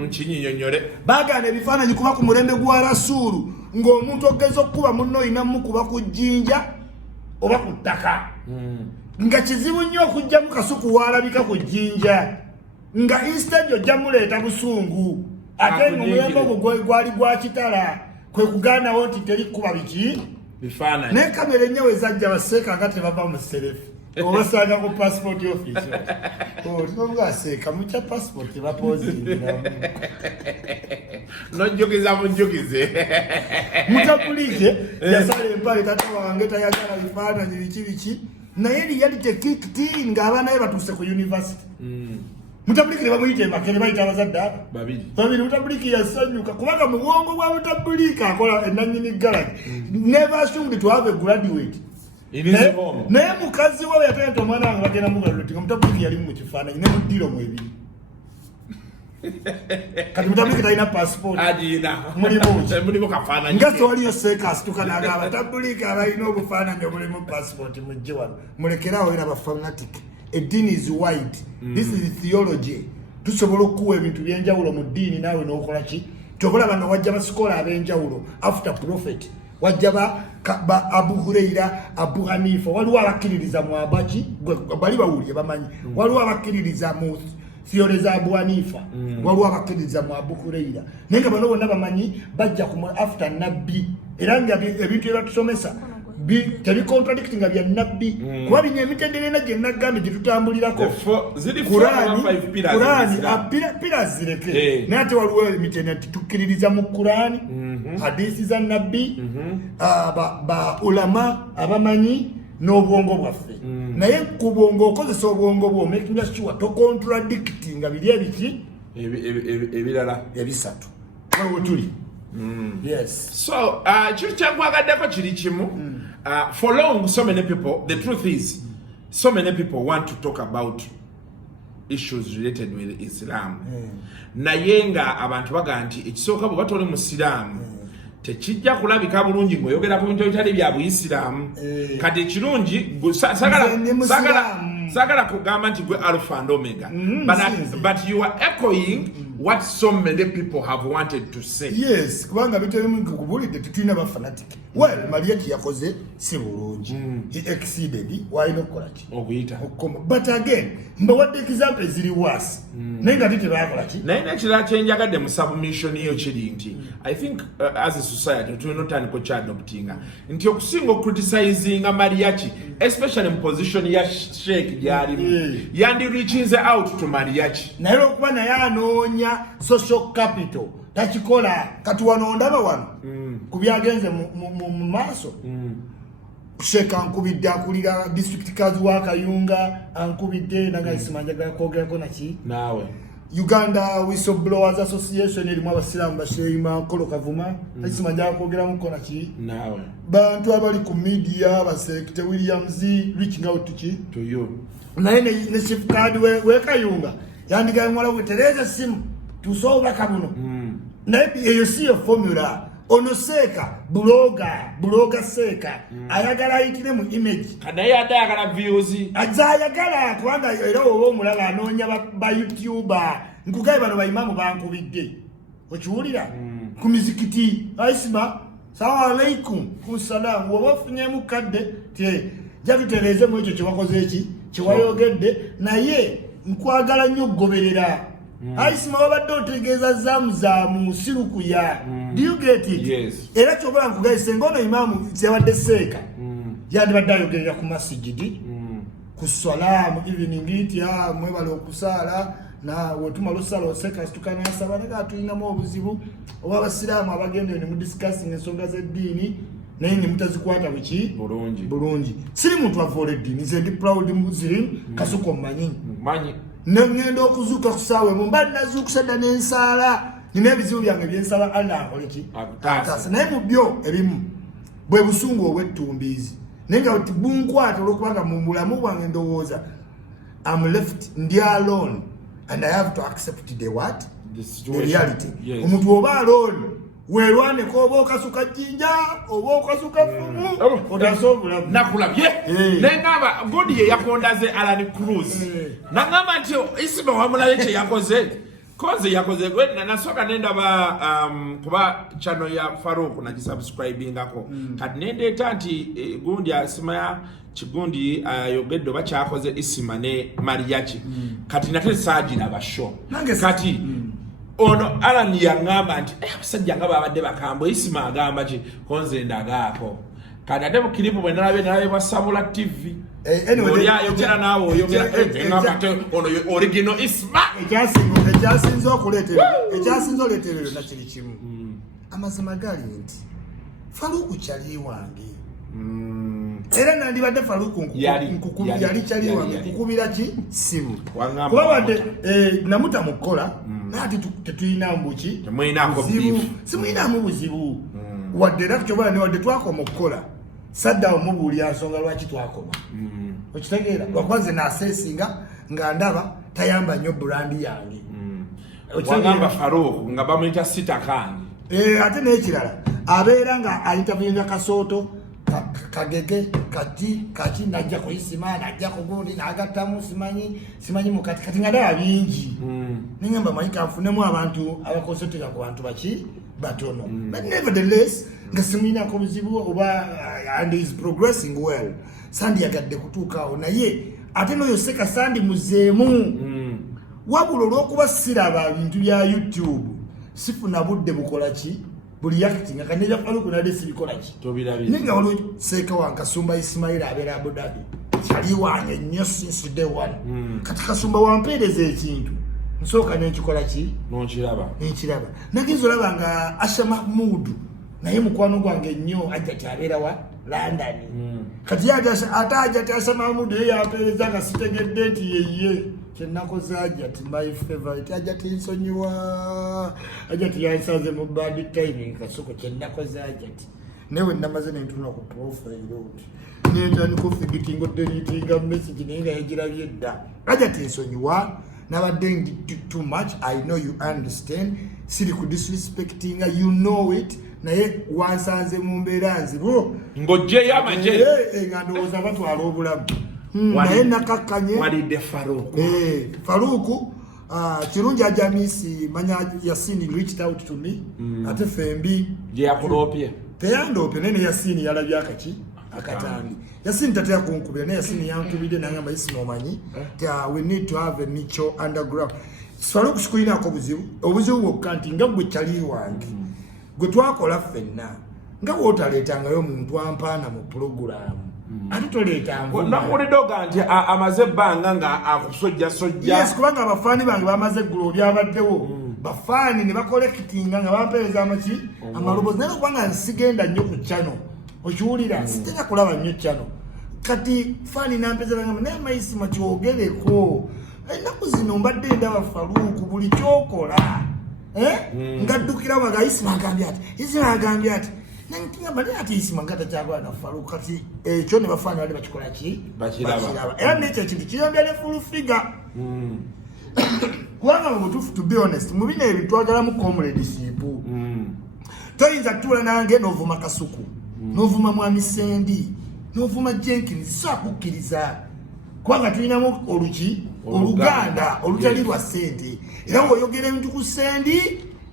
kinyinyonyole bagana ebifaananyi kuba ku mulembe gwa Rasulu ng'omuntu ogeza okukuba munno oyina mukuba ku jjinja oba ku ttaka nga kizibu nnyo okujjamu Kasuku waalabika ku jjinja nga instead ojja muleeta busungu ate ng'omulembe ogwo gwali gwa kitala kwe kugaanawo nti terikuba biki bifaananyi naye kamera ennyo ezajja baseeka nga tebava mu serefu obasanga ku passport office tinogaseeka mukya passport bapozingira nojjukiza munjukize mutabulike yasala empale tata wange tayagala bifaananyi biki naye reality kikiti ng'abaana be batuuse ku university mutabuliki bamuyita embakere bayita abazadde abo babiri mutabuliki yasanyuka kubanga mu bwongo bwa mutabuliki akola enanyini galagi never assumed to have a graduate naye mukazi we yatayata omwana wange bagenda mugaloti nga mutabuliki yali mu kifaananyi ne muddiro mu ebiri kati mutabuliki talina passport mulimu kafaananyi nga tewaliyo seekasitukanaga abatabuliki abalina obufaananyi obulimu passport mujje wano mulekerawo era bafanatic eddiini is wide this is theology tusobola okuwa ebintu byenjawulo mu ddiini naawe n'okola ki tobolaba nga wajja basikola ab'enjawulo after prophet wajja ba Abu Huraira Abu Hanifa waliwo abakkiririza mu abaki bali bawulire bamanyi waliwo abakkiririza mu theory za Abu Hanifa waliwo abakkiririza mu Abu Huraira naye nga bano bonna bamanyi bajja ku after nabbi era nga ebintu ebyatusomesa tebicontradicting nga bya nabbi kuba bino emitendera ena gye nagambye gye tutambulirako Kurani pira zireke naye ate waliwo emitendera tukkiririza mu Kurani hadisi za nabbi ba ulama abamanyi n'obwongo bwaffe naye ku bwongo okozesa obwongo bwo making sure tocontradicting nga biri ebiki ebirala ebisatu waliwo tuli yes so kiri kyankwagadeko kiri kimu for long so many people the truth is so many people want to talk about issues related with Islam naye nga abantu baga nti ekisooka bwe batoli musiraamu tekijja kulabika bulungi ng'oyogera ku bintu ebitali bya Buisiraamu kati ekirungi sagala kugamba nti gwe alpha and omega but you are echoing what so many people have wanted to say. Yes, kubanga bitemu kubulide tutuna ba fanatic. Well, Maria kiyakoze si bulungi. He exceeded why no kolaki. Okuyita. But again, mbawadde example ziri worse. Nenga tite bakolaki. Naye kira kyenjagadde mu submission yo kiri nti I think as a society tulina otandika kyadoptinga nti okusinga criticizing Mariachi especially in position ya Sheikh gyalimu yandi reaching out to Mariachi. Naye okuba naye anoonya social capital takikola katuwano ndaba wano kubyagenze mu maaso Sheka ankubidde akulira district kazi wa Kayunga ankubidde naga isimanjaga kogerako naki nawe Uganda Whistleblowers Association erimu abasiramu basheima kolo kavuma isimanjaga kogeramu ko naki nawe bantu abali ku media basekte Williams reaching out to you naye ne chief card we Kayunga yandiga mwala kutereza simu tusoba kabuno naye eyo siyo formula onoseka bloga seka ayagala ayitire mu image naye adayagala views azayagala kubanga era owo omulala anonya ba YouTuber nkugaye bano bayimamu bankubidde okiwulira ku mizikiti Isma salamu alaikum kusalamu wobafunye mukadde te jabitereze mu ekyo kyewakoze eki kyewayogedde naye nkwagala nnyo goberera Isma wabadde otegeeza zamu sirukuya do you get it? Yes. Era kyobola nkugaye sengono imamu yabadde seeka yandibadde ayogerera ku masijidi ku salamu evening iti mwebale okusaala na wetumala osala oseka situkana asaba naga tulinamu obuzibu oba abasiraamu abagenda ne mu discussing ensonga z'eddiini naye ne mutazikwata buki bulungi siri muntu avola eddiini nze ndi proud Muslim Kasuku mmanyi ngenda okuzuuka ku ssaawa emu mba nazuukusa dda n'ensaala nina ebizibu byange byensaba Allah akole ki ataasa naye mu byo ebimu bwe busungu obw'ettumbiizi naye nga bunkwata olwokubanga mu bulamu bwange ndowooza I'm left ndi alone and I have to accept the what? The reality. Omuntu oba alone weerwaneko oba okasuka jjinja oba okasuka fumu otasobola nakulabye nengamba godi ye yakondaze Alan Cruz nangamba nti Isma wamulaye kye yakoze koze yakoze gwe nasoka nenda ba kuba channel ya Farouk na subscribingako kati nendeta nti gundi Isma Chigundi yogeddo bakyakoze Isma ne Mariachi kati nate sajina basho kati ono Alan yangamba nti abasajja nga babadde bakambo Isma agamba ki konze ndagaako kati ate mu kilipu bwe nalabe bwa Sabula TV anyway yogera nawo yogera ngamba te ono original Isma ekyasinza okuleetera oleeterero na kiri kimu amazima gali nti Faruku kyali wange era nandibadde Faruku yali kyali wange kukubira ki simu kuba wadde namuta mukola nati tetuyina mbuki simuyinamu buzibu wadde era tukyobola ne wadde twakoma okukola sadda omubuulira nsonga lwaki twakoma okitegeera lwakwanze naaseesinga nga ndaba tayamba nnyo brandi yange wagamba Faruku nga bamuyita sita kangi ate n'ekirala abeera nga ayintavyinga Kasooto kagege kati najja ku Isma najja ku gundi nagattamu simanyi mukati kati nga dala bingi ningamba manyi kanfunemu abantu abakonsentrate ku bantu baki batono but nevertheless nga simuyinako buzibu oba and is progressing well Sandi yagadde kutuukaawo naye ate n'oyo Seka Sandi muzeemu wabula olw'okuba siraba bintu bya YouTube sifuna budde bukola ki buli acting akanira Faruku nade sibikola ki ninga waliwo Seka wa Kasumba Ismail abeera Abu Dhabi kyali wange nnyo since day one kati Kasumba wampeereza ekintu nsooka n'ekikola ki n'okiraba nagenza olaba nga Asha Mahmood naye mukwano gwange nnyo ajja kyabeera wa London kati ate ajja Asha Mahmood ye yampeereza nga sitegedde nti yeye kyenakoze ajati my favorite ajati nsonyiwa ajati yansaze mu bad timing Kasuku kyenakoze ajati newe namaze n'entuna ku profile road nenda niko figitingo deletinga message nenga yagirabye dda ajati nsonyiwa nabadde ndi too much I know you understand siri ku disrespecting you know it naye wansanze mu mbeera nzibu ngojje yamaje nga ndowooza batwala obulamu naye nakakkanye walidde Faruku Faruku kirungi ajamisi manya Yasini reached out to me ate fembi yakulopye teyandopye nene Yasini yalabye akaki akatangi Yasini tatya kunkubira naye Yasini yankubidde nangamba Isma omanyi we need to have a nicho underground Faruku sikuyinako obuzibu bwokka nti nga bwe kyali wange gwe twakola ffenna nga bw'otaleetangayo omuntu ampaana mu pulogulaamu ate toleeta nakulidoga nti amaze ebbanga nga akusojjasojja yes kubanga abafaani bange bamaze eggulu byabaddewo bafaani ne bakolekitinga nga bampeereza amaki amaloboozi naye okubanga nsigenda nnyo ku chano okiwulira sitera kulaba nnyo chano kati faani nampeereza nagamba naye Isma kyogereko ennaku zino mbadde ndaba Faruku buli kyokola ngaddukira waga Isma agambye ati nantingamba naye ati Isma nga takyagala na Faruku kati ekyo ne bafaani badde bakikola ki bakiraba era nekyo ekintu kiyambya ne full figure kubanga mu butuufu to be honest mu bino ebintu twagalamu comradeship toyinza kutuula nange n'ovuma Kasuku n'ovuma Mwami Sendi n'ovuma Jenkins so akukkiriza kubanga tulinamu oluganda olutali lwa ssente era woyogera ebintu ku Sendi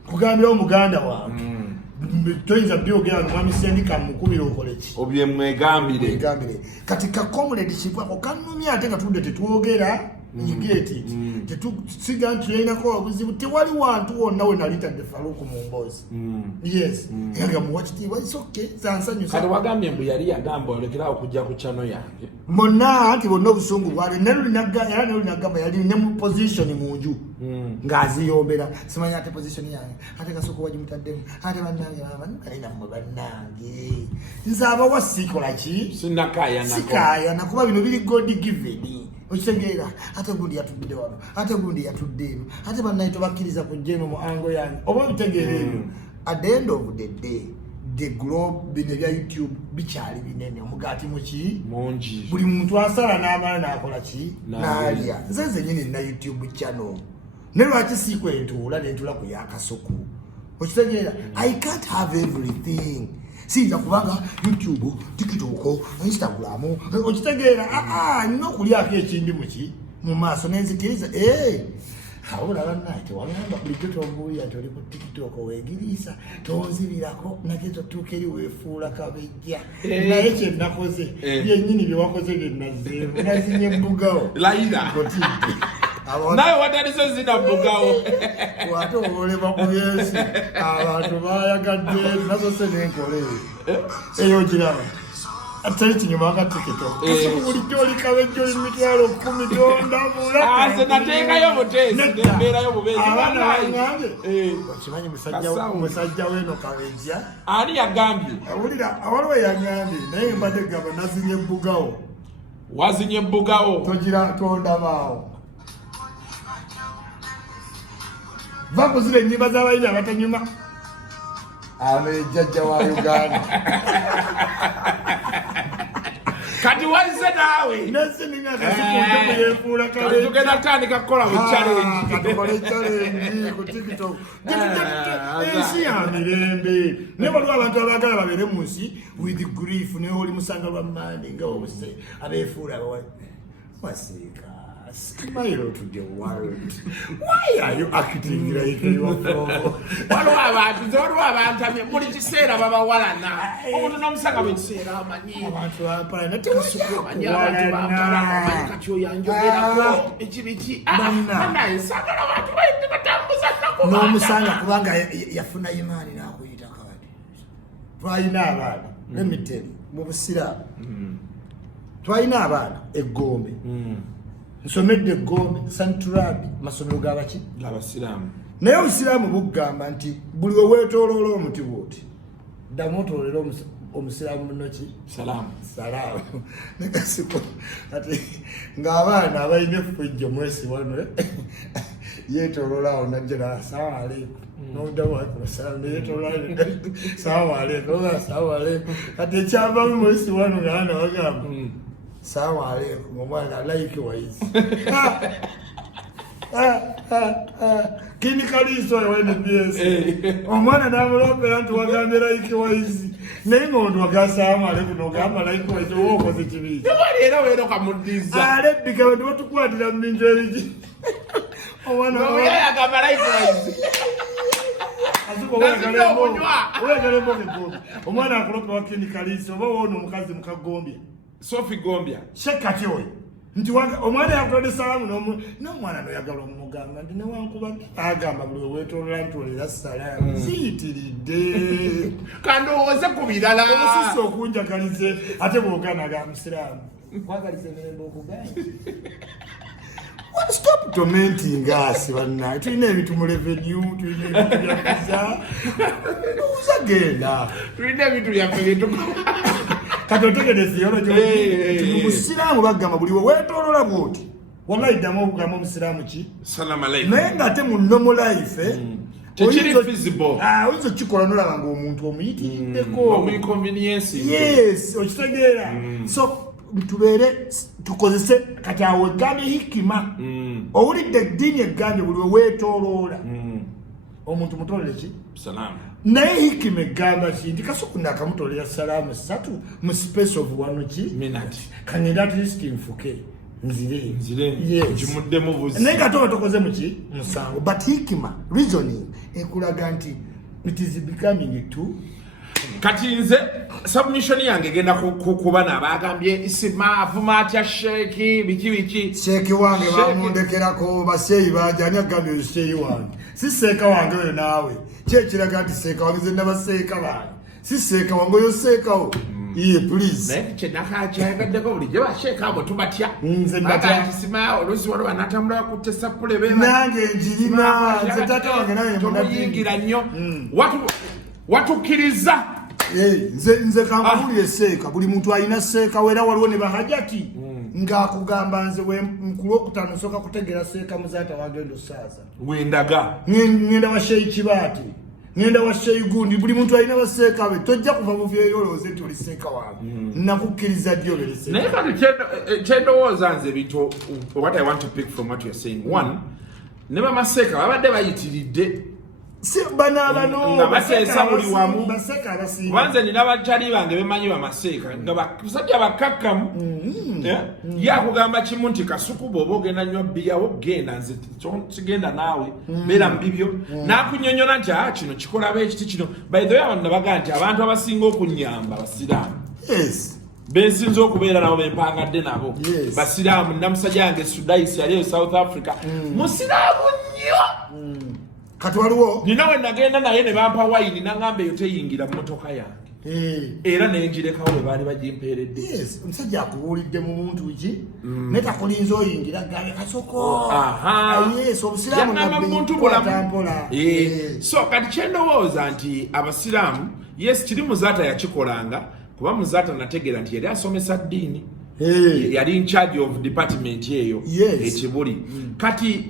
kugambirawo muganda wange toyinza byogera nga Mwami Sendi kamukubira okoleki obyemwegambire kati ka comradeship ako kanumya ate nga tudde tetwogera you get it tetusiga nti yainako obuzibu tewali wantu wonna we nalitadde Faruku mu mboozi yes nga muwakitiibwa it's okay sansanyusa kati wagambye mbu yali yagamba olekera okujja ku channel yange monna nti bonna obusungu bwali nelunagamba yali ne mu position mu nju ng'aziyombera simanya ate position yange ate Kasuku wagimutaddemu ate bannange nammwe bannange nze abawa sikola ki sikaya nakuba bino biri God given okitegeera ate gundi yatudde wano ate gundi yatudde eno ate bannayito bakkiriza kujja mu ango yange oba bitegeera ebyo at the end of the day the globe bino bya YouTube bikyali binene omugaati muki mungi buli muntu asala n'amala n'akola ki n'alya nze nyini na YouTube channel ne lwaki sikwentula nentula ku ya Kasuku okitegeera I can't have everything sinza kubanga YouTube TikTok Instagram okitegeera nino kulyako ekindi muki mu maaso nenzikiriza awula bannaite wagamba bulijjo tombuulira nti oli ku TikTok weegiriisa tonzibirako nagezo tuuka eri weefuula kabejja naye kye nakoze byennyini bye wakoze bye nazzeemu nazinye mbugawo layira nawe watalizo zina mbugawo wate oboleba ku byensi abantu bayagadde nazo se nenkole eyo giraba atali kinyuma nga TikTok bulijjo oli kabejja oli mitwalo 10 tondabula nze nateekayo buteesi nembeerayo bubeezi abaana baŋŋambye okimanyi musajja weno kabejja ani yagambye awulira awaliwo yaŋŋambye naye mbadde gamba nazinye ebbugawo wazinye ebbugawo togira tondabaawo vakuzira ennyimba z'abayimbi abatanyuma abejjajja wa Uganda kati walize naawe nasininga Kasuku yefuula kale tugenda tandika kukola mu challenge katukole challenge ku TikTok ensi ya mirembe ne waliwo abantu abaagala babeere mu nsi with grief ne oli musanga lwa mmande nga obuse abeefuula wasiika smile to the world. Why are you acting like you are from? Waliwo abantu buli kiseera babawalana omuntu n'omusanga bwekiseera amanyi abantu ampalana tekasuku amanyi abantu bampalana kati oyo anjogerako ekibiki anaye nsagala abantu batambuza nako n'omusanga kubanga yafuna imaani n'akuyita kati twalina abaana n'emiteri mu busiraamu twalina abaana eggombe nsomedde eggombe santuradi masomero g'abaki abasiraamu naye obusiraamu bugamba nti buli weweetooloola omuti bwoti ddamu otoolera omusiraamu munoki salaamu nekasiko ati ng'abaana abalina effujjo mwesi wano yeetooloolaawo najjana assalaamu aleikum n'oddamu aleikum yeetooloola salaamu aleikum salaamu aleikum kati ekyavamu mwesi wano ng'abaana bagamba salaamu aleikum omwana likewise kini kaliso wene BS omwana namulopera nti wagambye likewise naye ng'omuntu wagassalaamu aleikum n'ogamba likewise oba okoze kibi era weero kamuddiza alebbika bwe batukwatira mu bintu ebiki omwana agamba likewise omwana akulopewa kini kaliso oba woona omukazi mukagombya Sophie Gombia shekati oyo nti omwana yakutadde salaamu n'omwana noyagala omugamba nti newankuba agamba buli weweetoolola ntolera salaamu ziyitiridde kandowooze ku birala omusisi okunjagalize ate bwoganaga musiraamu kwagaliza emirembe okuganya stop tormenting us bannaye tulina ebintu mu revenue tulina ebintu byakuza uzagenda tulina ebintu byaffe byetukola kati otegereza yolo gyo musiraamu bagamba buli weweetoolola bwoti wallahi ddamu okugamba omusiraamu ki salaamu aleikum naye ng'ate mu normal life tekiri feasible oyinza okikola nolaba ng'omuntu omuyitiriddeko omuinconvenience yes okitegeera so tubeere tukozese kati awo eggambye hikima owulidde eddiini eggambye buli weweetooloola omuntu mutolere ki salaamu naye hikima egamba ki nti Kasuku nakamutolera salaamu 3 mu space of wano ki kangenda at least nfuke nzire kimuddemu buzi naye katoba tokoze muki musango but hikima reasoning ekulaga nti it is becoming too kati nze submission yange genda kuba nabagambye Isma avuma atya sheki biki sheki wange bamundekerako baseyi bajanya gambye sheyi wange si seka wange oyo naawe kyekiraga nti seka wange zenna baseeka bange si seka wange oyo seekawo iye please naye kyenakakyagadeko bulijjo basheeka abo tubatya nze mbatya Isma oluusi waliwo anatambula kutte sappule nange njirina nze tata wange nawe tomuyingira nnyo watukkiriza nze kankubulire seeka buli muntu alina seeka wera waliwo ne bahajati ng'akugamba nze kulwokutaano nsooka kutegeera seeka muzaata wagenda osaaza wendaga ngenda wa sheyi kibaati ngenda wa sheyi gundi buli muntu alina baseeka be tojja kuva buvyeyolooze nti oli seeka wange nakukkiriza ddyo bere naye kati kyendowooza nze bintu what I want to pick from what you're saying one ne bamaseeka babadde bayitiridde banabano baseesa buli wamu baseka abasiiba banze nina bakyali bange bemanyi bamaseeka nga basajja bakakkamu yakugamba kimu nti Kasuku bw'oba ogenda nnyo bbiyawo genda nze kigenda naawe beera mu bibyo n'akunyonyola nti kino kikola beekiti kino by the way abantu nabagaa nti abantu abasinga okunnyamba basiraamu bensinza okubeera nabo bempangadde nabo basiraamu namusajja yange Sudaisi yaliyo South Africa musiraamu nnyo kati waliwo nina we nagenda naye ne bampa wayini nangamba eyo teyingira mu motoka yange era nenjirekawo we baali bagimpeeredde omusajja akubuulidde mu muntu ki naye takulinza oyingira gabe Kasuku obusiraamu muntu mpola so kati kyendowooza nti abasiraamu kiri muzaata yakikolanga kuba muzaata nategeera nti yali asomesa ddiini yali in charge of department eyo ekibuli kati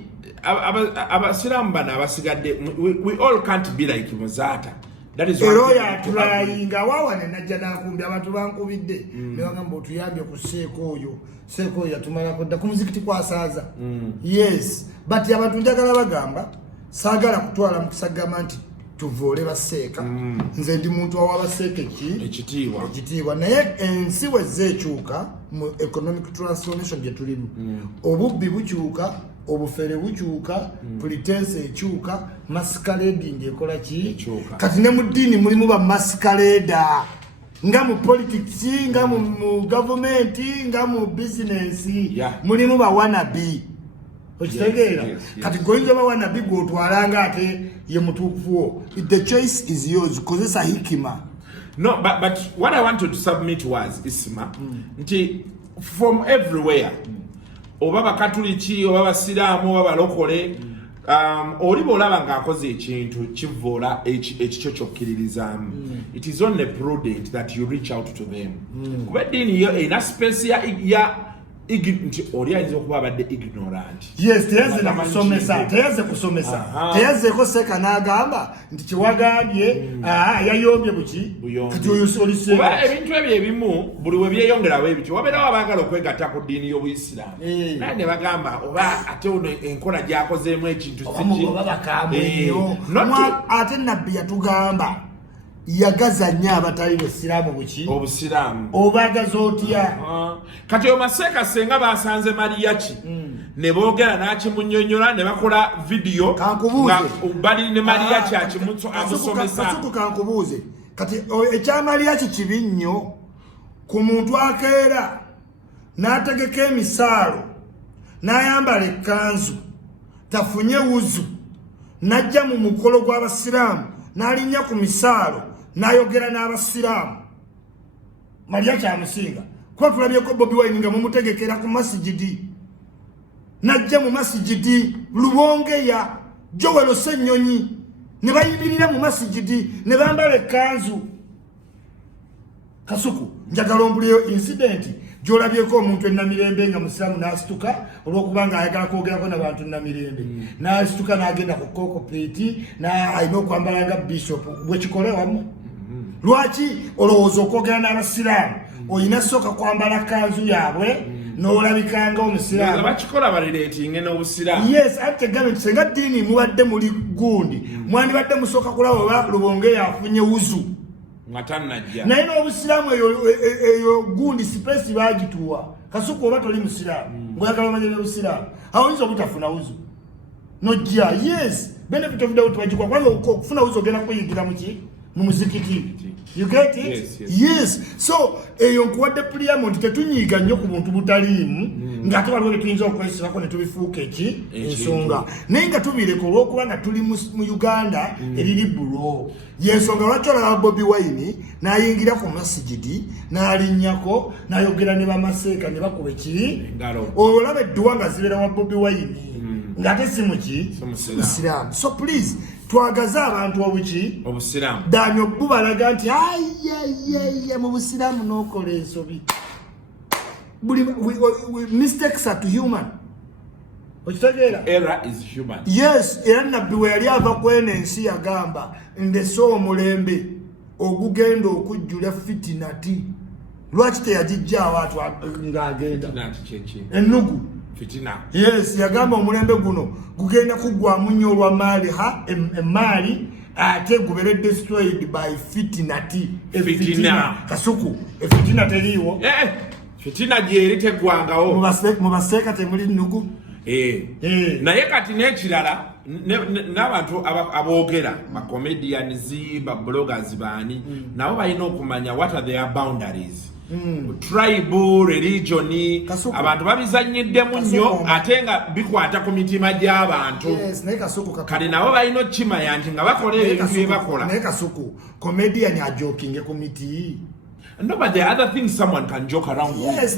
abasiramu bano abasigadde we all can't be like muzaata eroya tulayinga wawane najja nakumbi abantu bankubidde nebagamba otuyambye ku seeko oyo yatumalako dda ku muzikiti kwasaaza yes but abantu njagala bagamba saagala kutwala mukisa gamba nti tuvoole baseeka nze ndi muntu awabaseeka ekitiibwa naye ensi wezze ekyuka mu economic transformation gye tulimu obubbi bukyuka obufere bukyuka pretense ekyuka masquerading ekola ki kati ne mu ddiini mulimu ba masquerada nga mu politics nga mu government nga mu business mulimu ba wannabe okitegeera kati goyinza ba wannabe gwotwalanga ate ye mutuukufuwo the choice is yours kozesa hikima no but what I wanted to submit was Isma nti from everywhere oba bakatuliki oba basiraamu oba balokole oliba olaba ng'akoze ekintu kivoola ekikyo kyokkiririzaamu it is only prudent that you reach out to them kuba eddiini yo erina space ya nti oli ayinza okuba abadde ignorant teyaze kusomesa teyazeeko seeka n'agamba nti kiwagambye yayombye buki kati oyo kuba ebintu ebyo ebimu buli we byeyongerawo ebityo wabeerawo abaagala okwegatta ku ddiini y'obuyisiraamu naye ne bagamba oba ate ono enkola gy'akozeemu ekintu ate nabbi yatugamba yagaza nnyo abatali basiraamu buki obusiraamu obagaza otya kati omaseeka senga basanze Mariaki ne boogera n'akimunnyonnyola ne bakola vidiyo nga bali ne Mariaki amusomesa Kasuku kankubuuze kati ekya Mariaki kibi nnyo ku muntu akeera n'ategeka emisaalo n'ayambala ekkanzu tafunye wuzu n'ajja mu mukolo gw'abasiraamu n'alinnya ku misaalo n'ayogera n'abasiraamu Mariaki amusinga kuba tulabyeko Bobi Wine nga mumutegekera ku masigidi najja mu masigidi Lubongeya Joel Ssenyonyi ne bayimirira mu masigidi ne bambala ekkanzu Kasuku njagala ombuleyo incident gyolabyeko omuntu ennamirembe nga musiraamu n'asituka olw'okubanga ayagala kwogerako n'abantu ennamirembe n'asituka n'agenda ku kokopiti alina okwambala nga bishop bwekikole wamu lwaki olowooza okwogera n'abasiraamu oyina sooka kwambala kanzu yaabwe n'olabikanga omusiraamu bakikola balireetinge n'obusiraamu yes ate tegambe nti senga ddiini mubadde muli gundi mwandibadde musooka kulaba oba Lubongeya afunye wuzu naye n'obusiraamu eyo gundi sipesi bagituwa Kasuku oba toli musiraamu ngoyagala omanye by'obusiraamu awonyinza obutafuna wuzu nojja yes benefit of doubt bagikwa kubanga okufuna wuzu ogenda kuyigira muki mumuzikiti. You get it? Yes. So eyo nkuwadde Priamond tetunyiiga nnyo ku buntu butaliimu ng'ate waliwo bye tuyinza okwesibako ne tubifuuka ensonga naye nga tubireka olw'okuba nga tuli mu Uganda eriri bulo yensonga lwaki olaba Bobi Wine n'ayingira ku masigidi n'alinnyako n'ayogera ne bamaseeka ne bakuba olaba edduwa nga zibeera wa Bobi Wine ng'ate si musiraamu. So please twagaza abantu obusiraamu danyo bubalaga nti ayayaya mu busiraamu n'okola ensobi. Mistakes are to human. Error is human. Yes, era nabbi we yali ava kwena ensi yagamba ndeso omulembe ogugenda okujjula fitinati. Lwaki teyagijja abantu ng'agenda ennugu fitina? Yes, yagamba omulembe guno gugenda kuggwamu nnyo olw'amaali emaali ate gubere destroyed by fitinati. Fitina Kasuku fitina teriiwo. Fitina gyeri teggwangawo mu baseeka temuli nnugu. Naye kati n'ekirala n'abantu aboogera comedians bloggers baani nabo balina okumanya what are their boundaries. Tribal religion abantu babizanyiddemu nnyo ate nga bikwata ku mitima gy'abantu. Kale nabo balina okukimanya nti nga bakola ebintu bye bakola. Naye Kasuku comedian ajokinge ku miti. No, but there are other things someone can joke around with. Because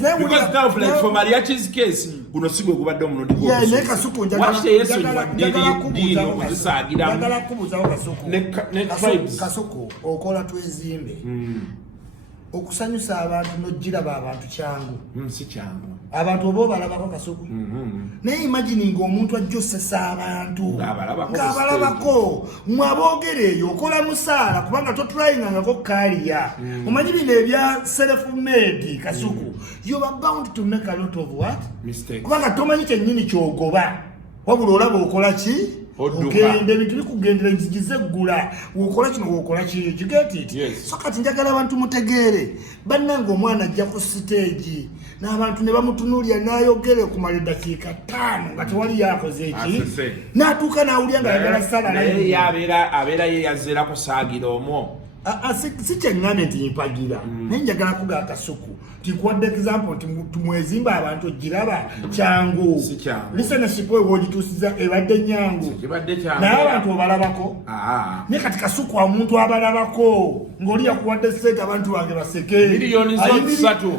now, like for Mariachi's case, Unosigo Gubadom, watch the yes, Kasuku, or call to his okusanyusa abantu n'ojjira abantu kyangu. Si kyangu. Abantu bo balabako Kasuku. Naye imagine ng'omuntu ajjosesa abantu. Ng'abalabako. Mwaboogereeyo okola musaala kubanga totryingangako kaliya. Omanyi bino ebya self-made Kasuku. You are bound to make a lot of what? Mistakes. Kubanga tomanyi kyennyini kyogoba. Wabula olaba okola ki? Ogende ebintu bikugendera nzigize ggula wokola kino wokola ki. You get it? Yes. So kati njagala abantu mutegeere bannanga omwana ajja ku stage n'abantu ne bamutunuulya n'ayogere okumala eddakiika 5 nga tewali yakoze eki n'atuuka n'awulya nga yagala sala naye abeera yeyazeera kusaagira omwo. Si kyeŋŋambye nti mpagira naye njagala kuga Kasuku tikuwadde example nti tumwezimba abantu giraba kyangu listenership we wogituusiza ebadde nyangu naye abantu obalabako. Naye kati Kasuku omuntu abalabako ng'oli yakuwadde sente abantu bange baseke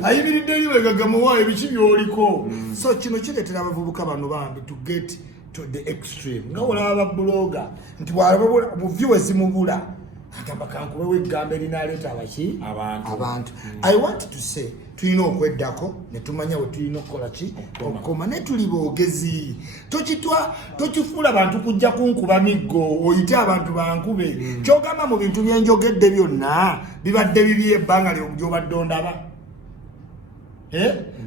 ayimiridde eriwe gagamuwaayo ebiki byoliko. So kino kireetera abavubuka bano bambi to get to the extreme nga olaba babuloga nti bwalaba mu viewers mubula agamba kankuwewo eggamba erinaleeta abaki abantu. I want to say tulina okweddako ne tumanya we tulina okukola ki okukoma ne tuli boogezi tokifuula abantu kujja kunkuba miggo oyite abantu bankube. Kyogamba mu bintu byenjogedde byonna bibadde bibi ebbanga ly'obadde ondaba.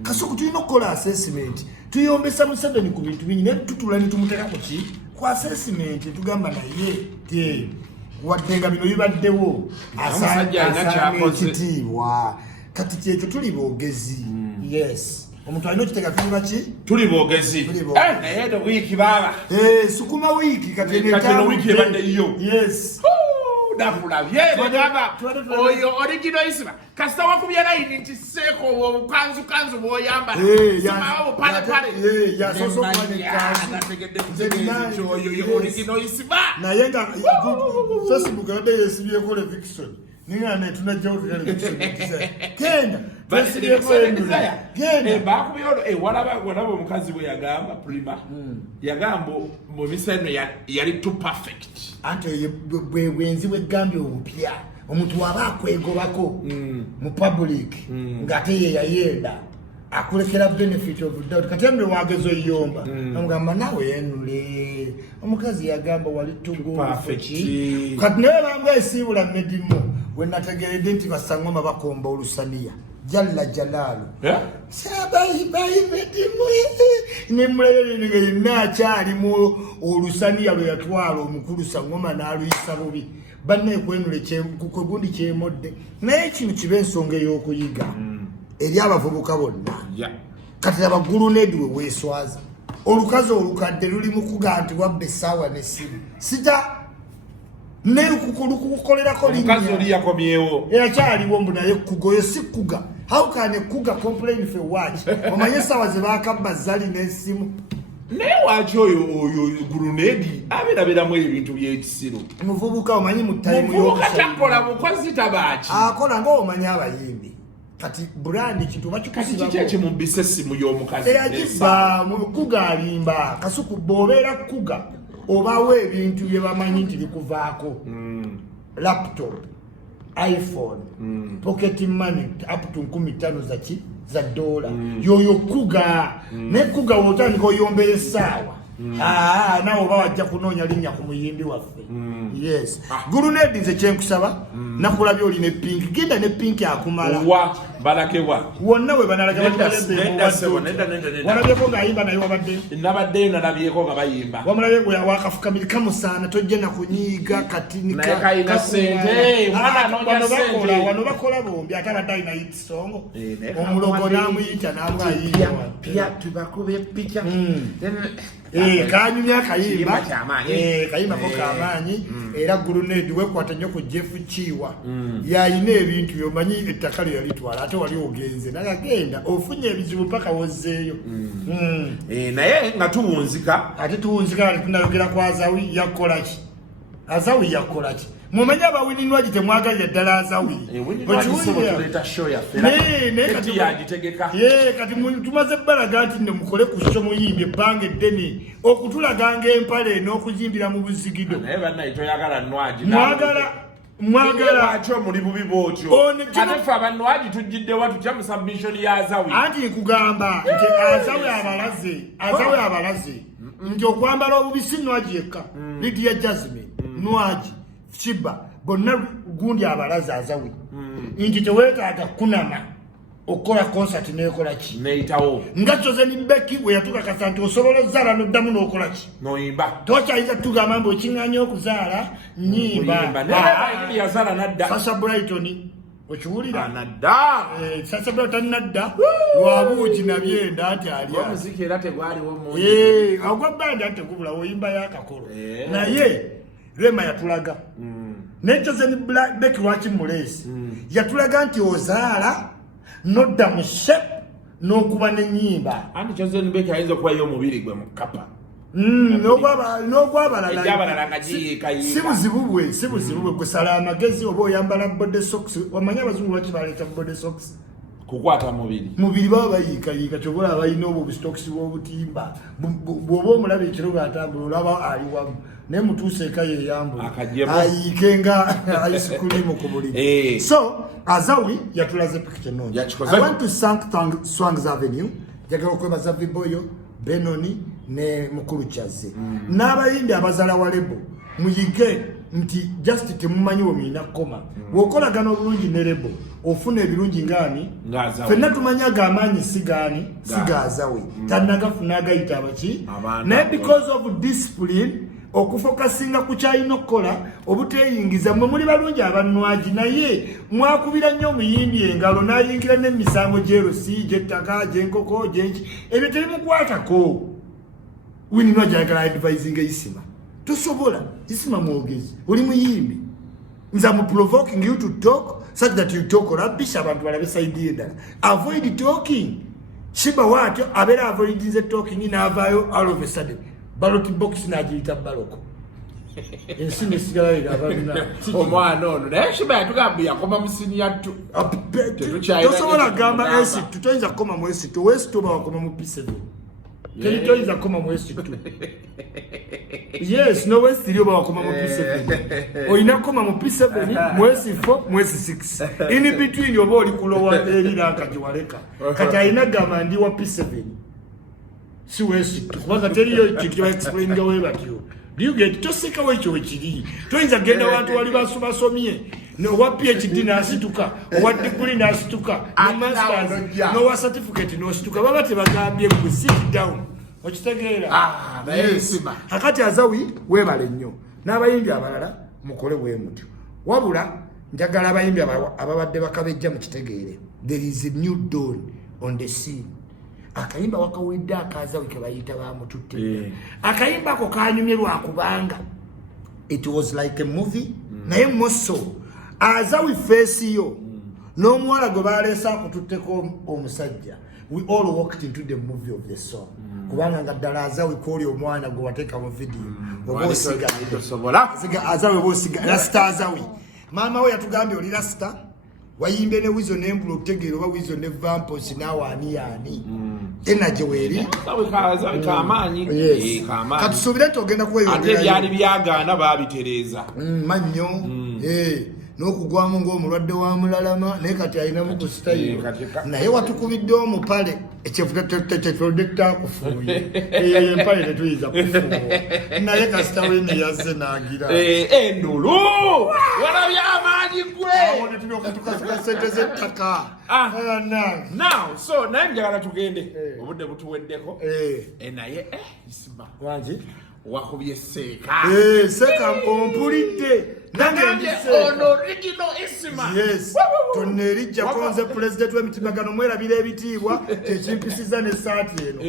Kasuku tulina okukola assessment tuyombesa Museveni ku bintu bingi ne tutula ne tumuteka ku ki ku assessment tugamba naye wadde nga bino bibaddewo asaana ekitiibwa kati kyekyo tuli boogezi. Yes, omuntu alina okitega tuliba ki tuli boogezi. Naye eno wiiki baaba sukuma wiiki kati wiiki ebaddeyo. Yes, nakulabye bagamba oyo original Isma kasita wakubya layini nti seeko obukanzukanzu bw'oyambala simawo palepale oyo original Isma. Naye nga Facebook abadde yeesibyeko Levickson ningane tunajjawo genda walaba omukazi bwe yagamba Prima yagamba mu misano yali too perfect anti bwenzi bwegambye obupya omuntu waba akwegobako mu public ng'ate ye yayenda akulekera benefit of doubt kati embe wagezo yomba amugamba nawe yenule omukazi yagamba wali tugufuki kati naye banga esiibula medimo we nategeredde nti basangoma bakomba olusaniya jalla jalalu sabayi medimo nemulebe n'akyali mu olusaniya lwe yatwala omukulu sangoma n'aluyisa bubi banne kwenule kugundi kyemodde naye kino kiba ensonga ey'okuyiga eri abavubuka bonna. Kati abagulu nedwe weeswaza olukazi olukadde luli mu kuga nti wabba essaawa n'essimu sija ne kukolerako omukazi oli yakomyewo yakyaliwo mbu naye kugo ye si kuga how can a kuga complain for what omanye sawa ze bakabba zali n'essimu naye waki oyo gurunedi abeerabeeramu ebintu by'ekisiro muvubuka omanyi mu tayimu muvubuka takola mukozi tabaki akola ng'omanyi abayimbi kati brandi kintu bakikusiba kiki ekimubbisa essimu y'omukazi eyagibba kuga alimba Kasuku bw'obeera kuga obawo ebintu bye bamanyi nti bikuvaako laptop iPhone pocket money up to 15,000 za dola yoyo kuga ne kuga wotandika oyombera essaawa nawe oba wajja kunoonya linnya ku muyimbi waffe yes gurunedi nze kyenkusaba nakulabye oli ne pink genda ne pink akumala wa balakebwa wonna we banalaga walabyeko ng'ayimba naye wabadde nabaddeyo nalabyeko nga bayimba wamulabye gwe wakafukamiri kamusaana tojja nakunyiiga katinikalina sente wano bakola bombi ate abadde alina yitisongo omulogo n'amuyita namwayimba tubakube pica kanyumya akayimba kayimbako kamaanyi era gurunedi wekwata nnyo ku jefu kiwa yayina ebintu byomanyi ettaka lyo yalitwala ate wali ogenze nagagenda ofunye ebizibu paka wozzeeyo naye nga tuwunzika ate tuwunzika tunayogera ku azawi yakolaki azawi yakolaki mumenye abawininwaji temwagalira ddala azawi kati tumaze balaga nti nemukole ku sho muyimbye ebbanga eddene okutulaganga empale n'okuzimbira mu buzigido mwagala kyo muli bubi bwotyo ate ffe abanwaji tujjiddewa tutya mu submission ya azawi anti nkugamba nti azawi abalaze nti okwambala obubisi nwaji yekka lidia jasmine nwaji Chiba bonna gundi abalaza azawi nti teweetaaga kunama okola concert neekola ki neeyitawo nga Chosen Beki bwe yatukakasa nti osobola ozaala n'oddamu n'okola ki noyimba tokyayiza tugamba mbu okiŋŋaanya okuzaala nyimba yazaala nadda Sasha Brighton okiwulira nadda Sasha Brighton nadda lwabuugi nabyenda ati omuziki era tegwaliwo ogwa bandi ate tegubula oyimba y'akakolo naye Rema yatulaga ne Chosen Beki lwaki mulesi yatulaga nti ozaala nodda mu shape n'okuba n'ennyimba anti Chosen Beki ayinza okubayo omubiri gwe mu kapa n'ogwabalala si buzibu bwe gusala amagezi oba oyambala body socks wamanye abazungu lwaki baleeta body socks kukwata mubiri baba bayiikayiika kyobola abalina obwo obusitokisi bw'obutimba bw'oba omulaba ekiro bw'atambula olaba ali wamu naye mutuuse eka yeyambula ayiike nga ice cream ku buliri so azawi yatulaze pikiti ennungi I want to thank Swangs Avenue njagala okwebaza Viboyo Benoni ne Mukulu Kyaze n'abayindi abazaala wa lebo muyige nti just temumanyi wemuyina koma wokolagana obulungi ne lebo ofuna ebirungi ngani fenna tumanya agamaanyi sigaani sigaazawe tannagafuna agayita abaki naye because of discipline okufokasinga ku kyalina okukola obuteeyingiza mwe muli balungi abanwaji naye mwakubira nnyo omuyimbi engalo n'ayingira n'emisango gy'erosi gy'ettaka gy'enkoko gy'eki ebyo tebimukwatako wininwaji ayagala advising Isma tosobola Isma mwogezi oli muyimbi nze am provoking you to talk such that you talk rubbish abantu balabe saidi endala avoid talking shiba watyo abeera avoidinze talking n'avaayo all of a sudden ballot box n'agiyita baloko ensi nesigala erabalina omwana ono naye shiba yatugamba yakoma musini yattu tosobola kugamba esitu toyinza kukoma mu esitu owesitu oba wakoma mu P7 toyinza kukoma mu esitu yes no wesi oba wakoma mu P7 olina kukoma mu P7 mwezi 4 mwezi 6 in between oba oli kulowa eriranka giwaleka kati alina gamba ndi wa P7 si wesi kubanga teriyo kintu explaininga we batyo do you get tosikawo ekyo wekiri toyinza genda abantu wali basomye nowa PhD n'asituka owa degree n'asituka no masters nowa certificate n'osituka baba tebagambye ku sit down okitegeera hakati azawi webale nnyo n'abayimbi abalala mukole bwe mutyo wabula njagala abayimbi ababadde bakabejja mu kitegeere there is a new dawn on the scene akayimba wakawedde akazawi ke bayita bamututte akayimba ako kanyumye lwakubanga it was like a movie naye moso azawi face yo n'omuwala gwe baleesa akututteko omusajja we all walked into the movie of the song kubanga nga ddala azawi kwoli omwana gwe wateeka mu video oba osiga azawi oba osiga rasta azawi maama we yatugambye oli rasta wayimbe ne wizo n'embula okutegeera oba wizo ne vamposi naawe ani energy weeri katusuubire nti ogenda kuweyongera ate byali byagaana baabitereeza mannyo n'okugwamu ng'omulwadde wa mulalama naye kati alinamu ku sitayiro naye watukubidde omupale ekyefudettakufuuye empale tetuyinza kufuuwa naye kasita wene yazze n'agira endulu walabye amaanyi gwe tuli okutukasuka sente z'ettaka now so naye njagala tugende obudde butuweddeko naye Isma wangi wakubye seeka seeka ompulidde nagambye ono original Isma yes tonnerijja konze pulezidenti w'emitimagano mwerabira ebitiibwa kyekimpisiza n'essaati eno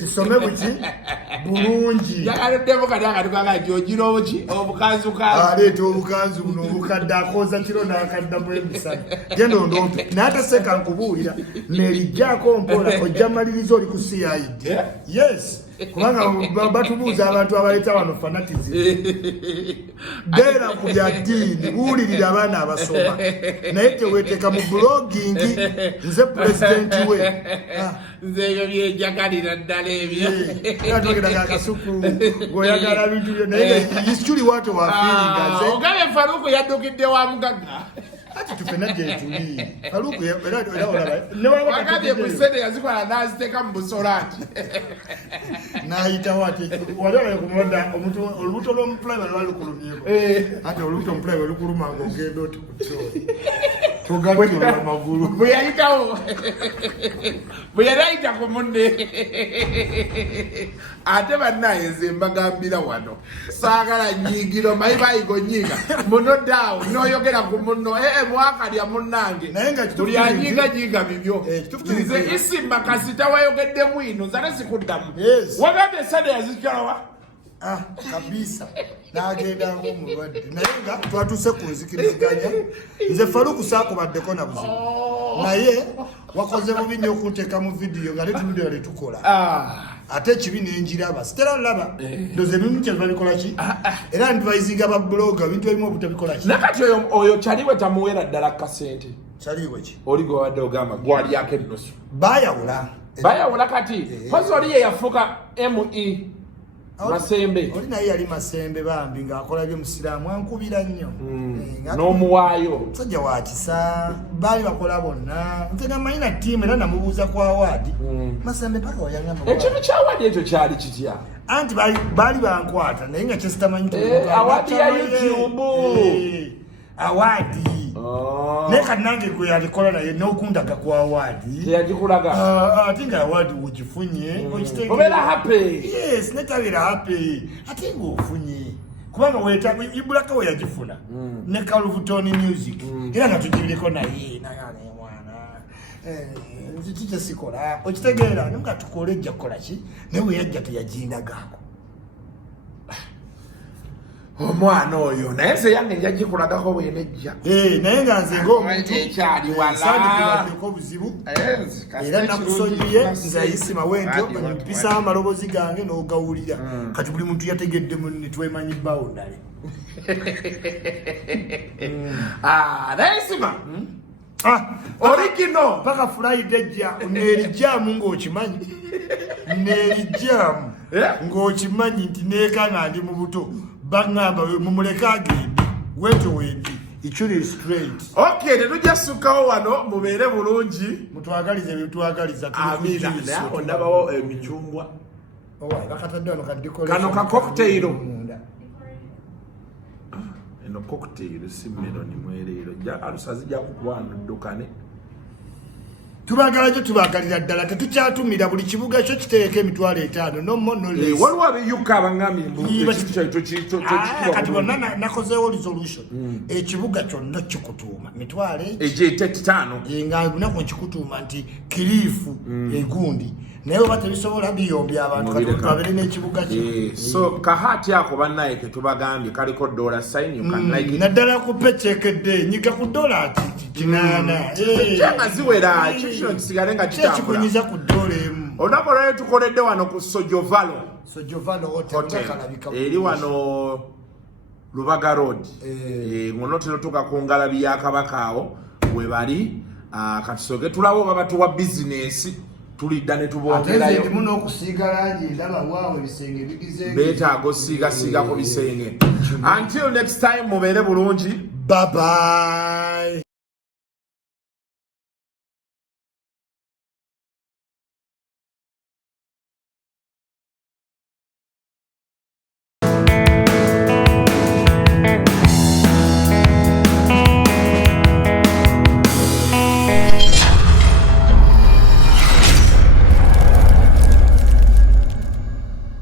kisome buki bulungi yagaleddemu kati akatukanga nti ogira obuki obukanzukanzu aleeta obukanzu buno obukadde akooza kiro n'akaddamu emisana genda ondoope naye ate seeka nkubuulira nerijjaako mpola ojja maliriza oli ku CID yes kubanga batubuuza abantu abaleeta wano fanatizi beera ku bya ddiini buwulirira abaana abasoma naye teweeteeka mu blogingi nze pulezidenti we nze ebyo byenjagalira ddala ebyo atogeraga Kasuku ng'oyagala bintu byo naye history watu wafiiringa ogabe Faruku yaddukidde wa mugagga ati tufena gyetuli Faruku wakati musene yazikola n'aziteeka mu busolati n'ayita wati walala kumwada olubuto lw'omuprimary lwali lukulumyeko ate olubuto omuprimary lukuluma ng'ogenda oti ku kyoli togatula amagulu bwe yayitawo bwe yali ayita ku munne ate bannaye nze mbagambira wano saagala nnyingiro mayi bayigo nnyiga muno daawo n'oyogera ku munno mwakalya munnange buli anyiganyiga bibyo nze Isma kasita wayogeddemu ino nzale sikuddamu wagambye esade yazikalawa kabisa n'agenda ng'omulwadde naye nga twatuuse ku nzikiriziganya nze Faruku saakubaddeko na buzibu naye wakoze bubi nnyo okunteeka mu vidiyo nga netunudde wale tukola ate ekibi nenjiraba sitera laba ndoze ebimu kye babikola ki era ndivaizinga babuloga bintu ebimu obutabikola ki nakati oyo kyaliwe tamuweera ddala kasente kyaliwe ki oli gwe wadde ogamba gwalyako ennusu bayawula kati pozi oli ye yafuuka ME Masembe oli naye yali Masembe bambi ng'akola by'omusiraamu ankubira nnyo n'omuwaayo musajja wa kisa baali bakola bonna nze namanyina ttiimu era namubuuza ku awaadi Masembe paka wayangamba ekintu kyawaadi ekyo kyali kitya anti baali bankwata naye nga kyesitamanyi awaadi ya YouTube awaadi naye kati nange gwe yalikola naye n'okundaga ku awaadi teyagikulaga ate nga awaadi ugifunye obeera happy yes netabeera happy ate ng'ofunye kubanga weetaaga ibulaka we yagifuna ne Calvutoni music era nga tugibireko naye nayane mwana nziki kyesikola okitegeera nga tukole ejja kukola ki naye we yajja teyagindagaako omwana oyo naye nze yange njagikulagako bwenejja naye nga nze ng'omuntu ekyali walaako obuzibu era nakusonyiye nze Isma wentyo mpisa amaloboozi gange n'ogawulira kati buli muntu yategedde munne twemanyi bawundale naye Isma origino paka Friday ejja neerijjaamu ng'okimanyi neerijjaamu ng'okimanyi nti neekanga ndi mu buto bangamba mumuleke agende wetyo wendi ikyuli straight okay tetujja sukkawo wano mubeere bulungi mutwagalize byetwagaliza amina ondabawo emicungwa bakatadde wano kano ka cocktail eno cocktail si meloni mwereero alusazi jakukwano ddukane tubagalira ddala tetukyatumira buli kibuga ekyo kiteeka emitwalo 5 no more no less. Waliwo abeyuka abangambye kati bonna nakozeewo resolution ekibuga kyonna kikutuuma mitwalo egyete 5 nga lunaku nkikutuuma nti kiriifu egundi naye oba tebisobola biyombya abantu kati twabere n'ekibuga kye. So kahati ako bannaye ketubagambye kaliko dollar sign you can like it. Naddala ku pecekedde nyiga ku dollar kinana kyanga ziwera kishino kisigale nga kitambula kikunyiza ku dola emu. Olunaku olwaleero tukoledde wano ku Sojovalo hotel eri wano Lubaga Road ngono terotuka ku ngalabi ya Kabaka awo we bali katusoge tulawo babatuwa business tulidda ne tubongerayo ate muno okusiiga langi ndaba waawe ebisenge bigize beetaaga osiigasiiga ku bisenge. Until next time mubeere bulungi. Bye bye.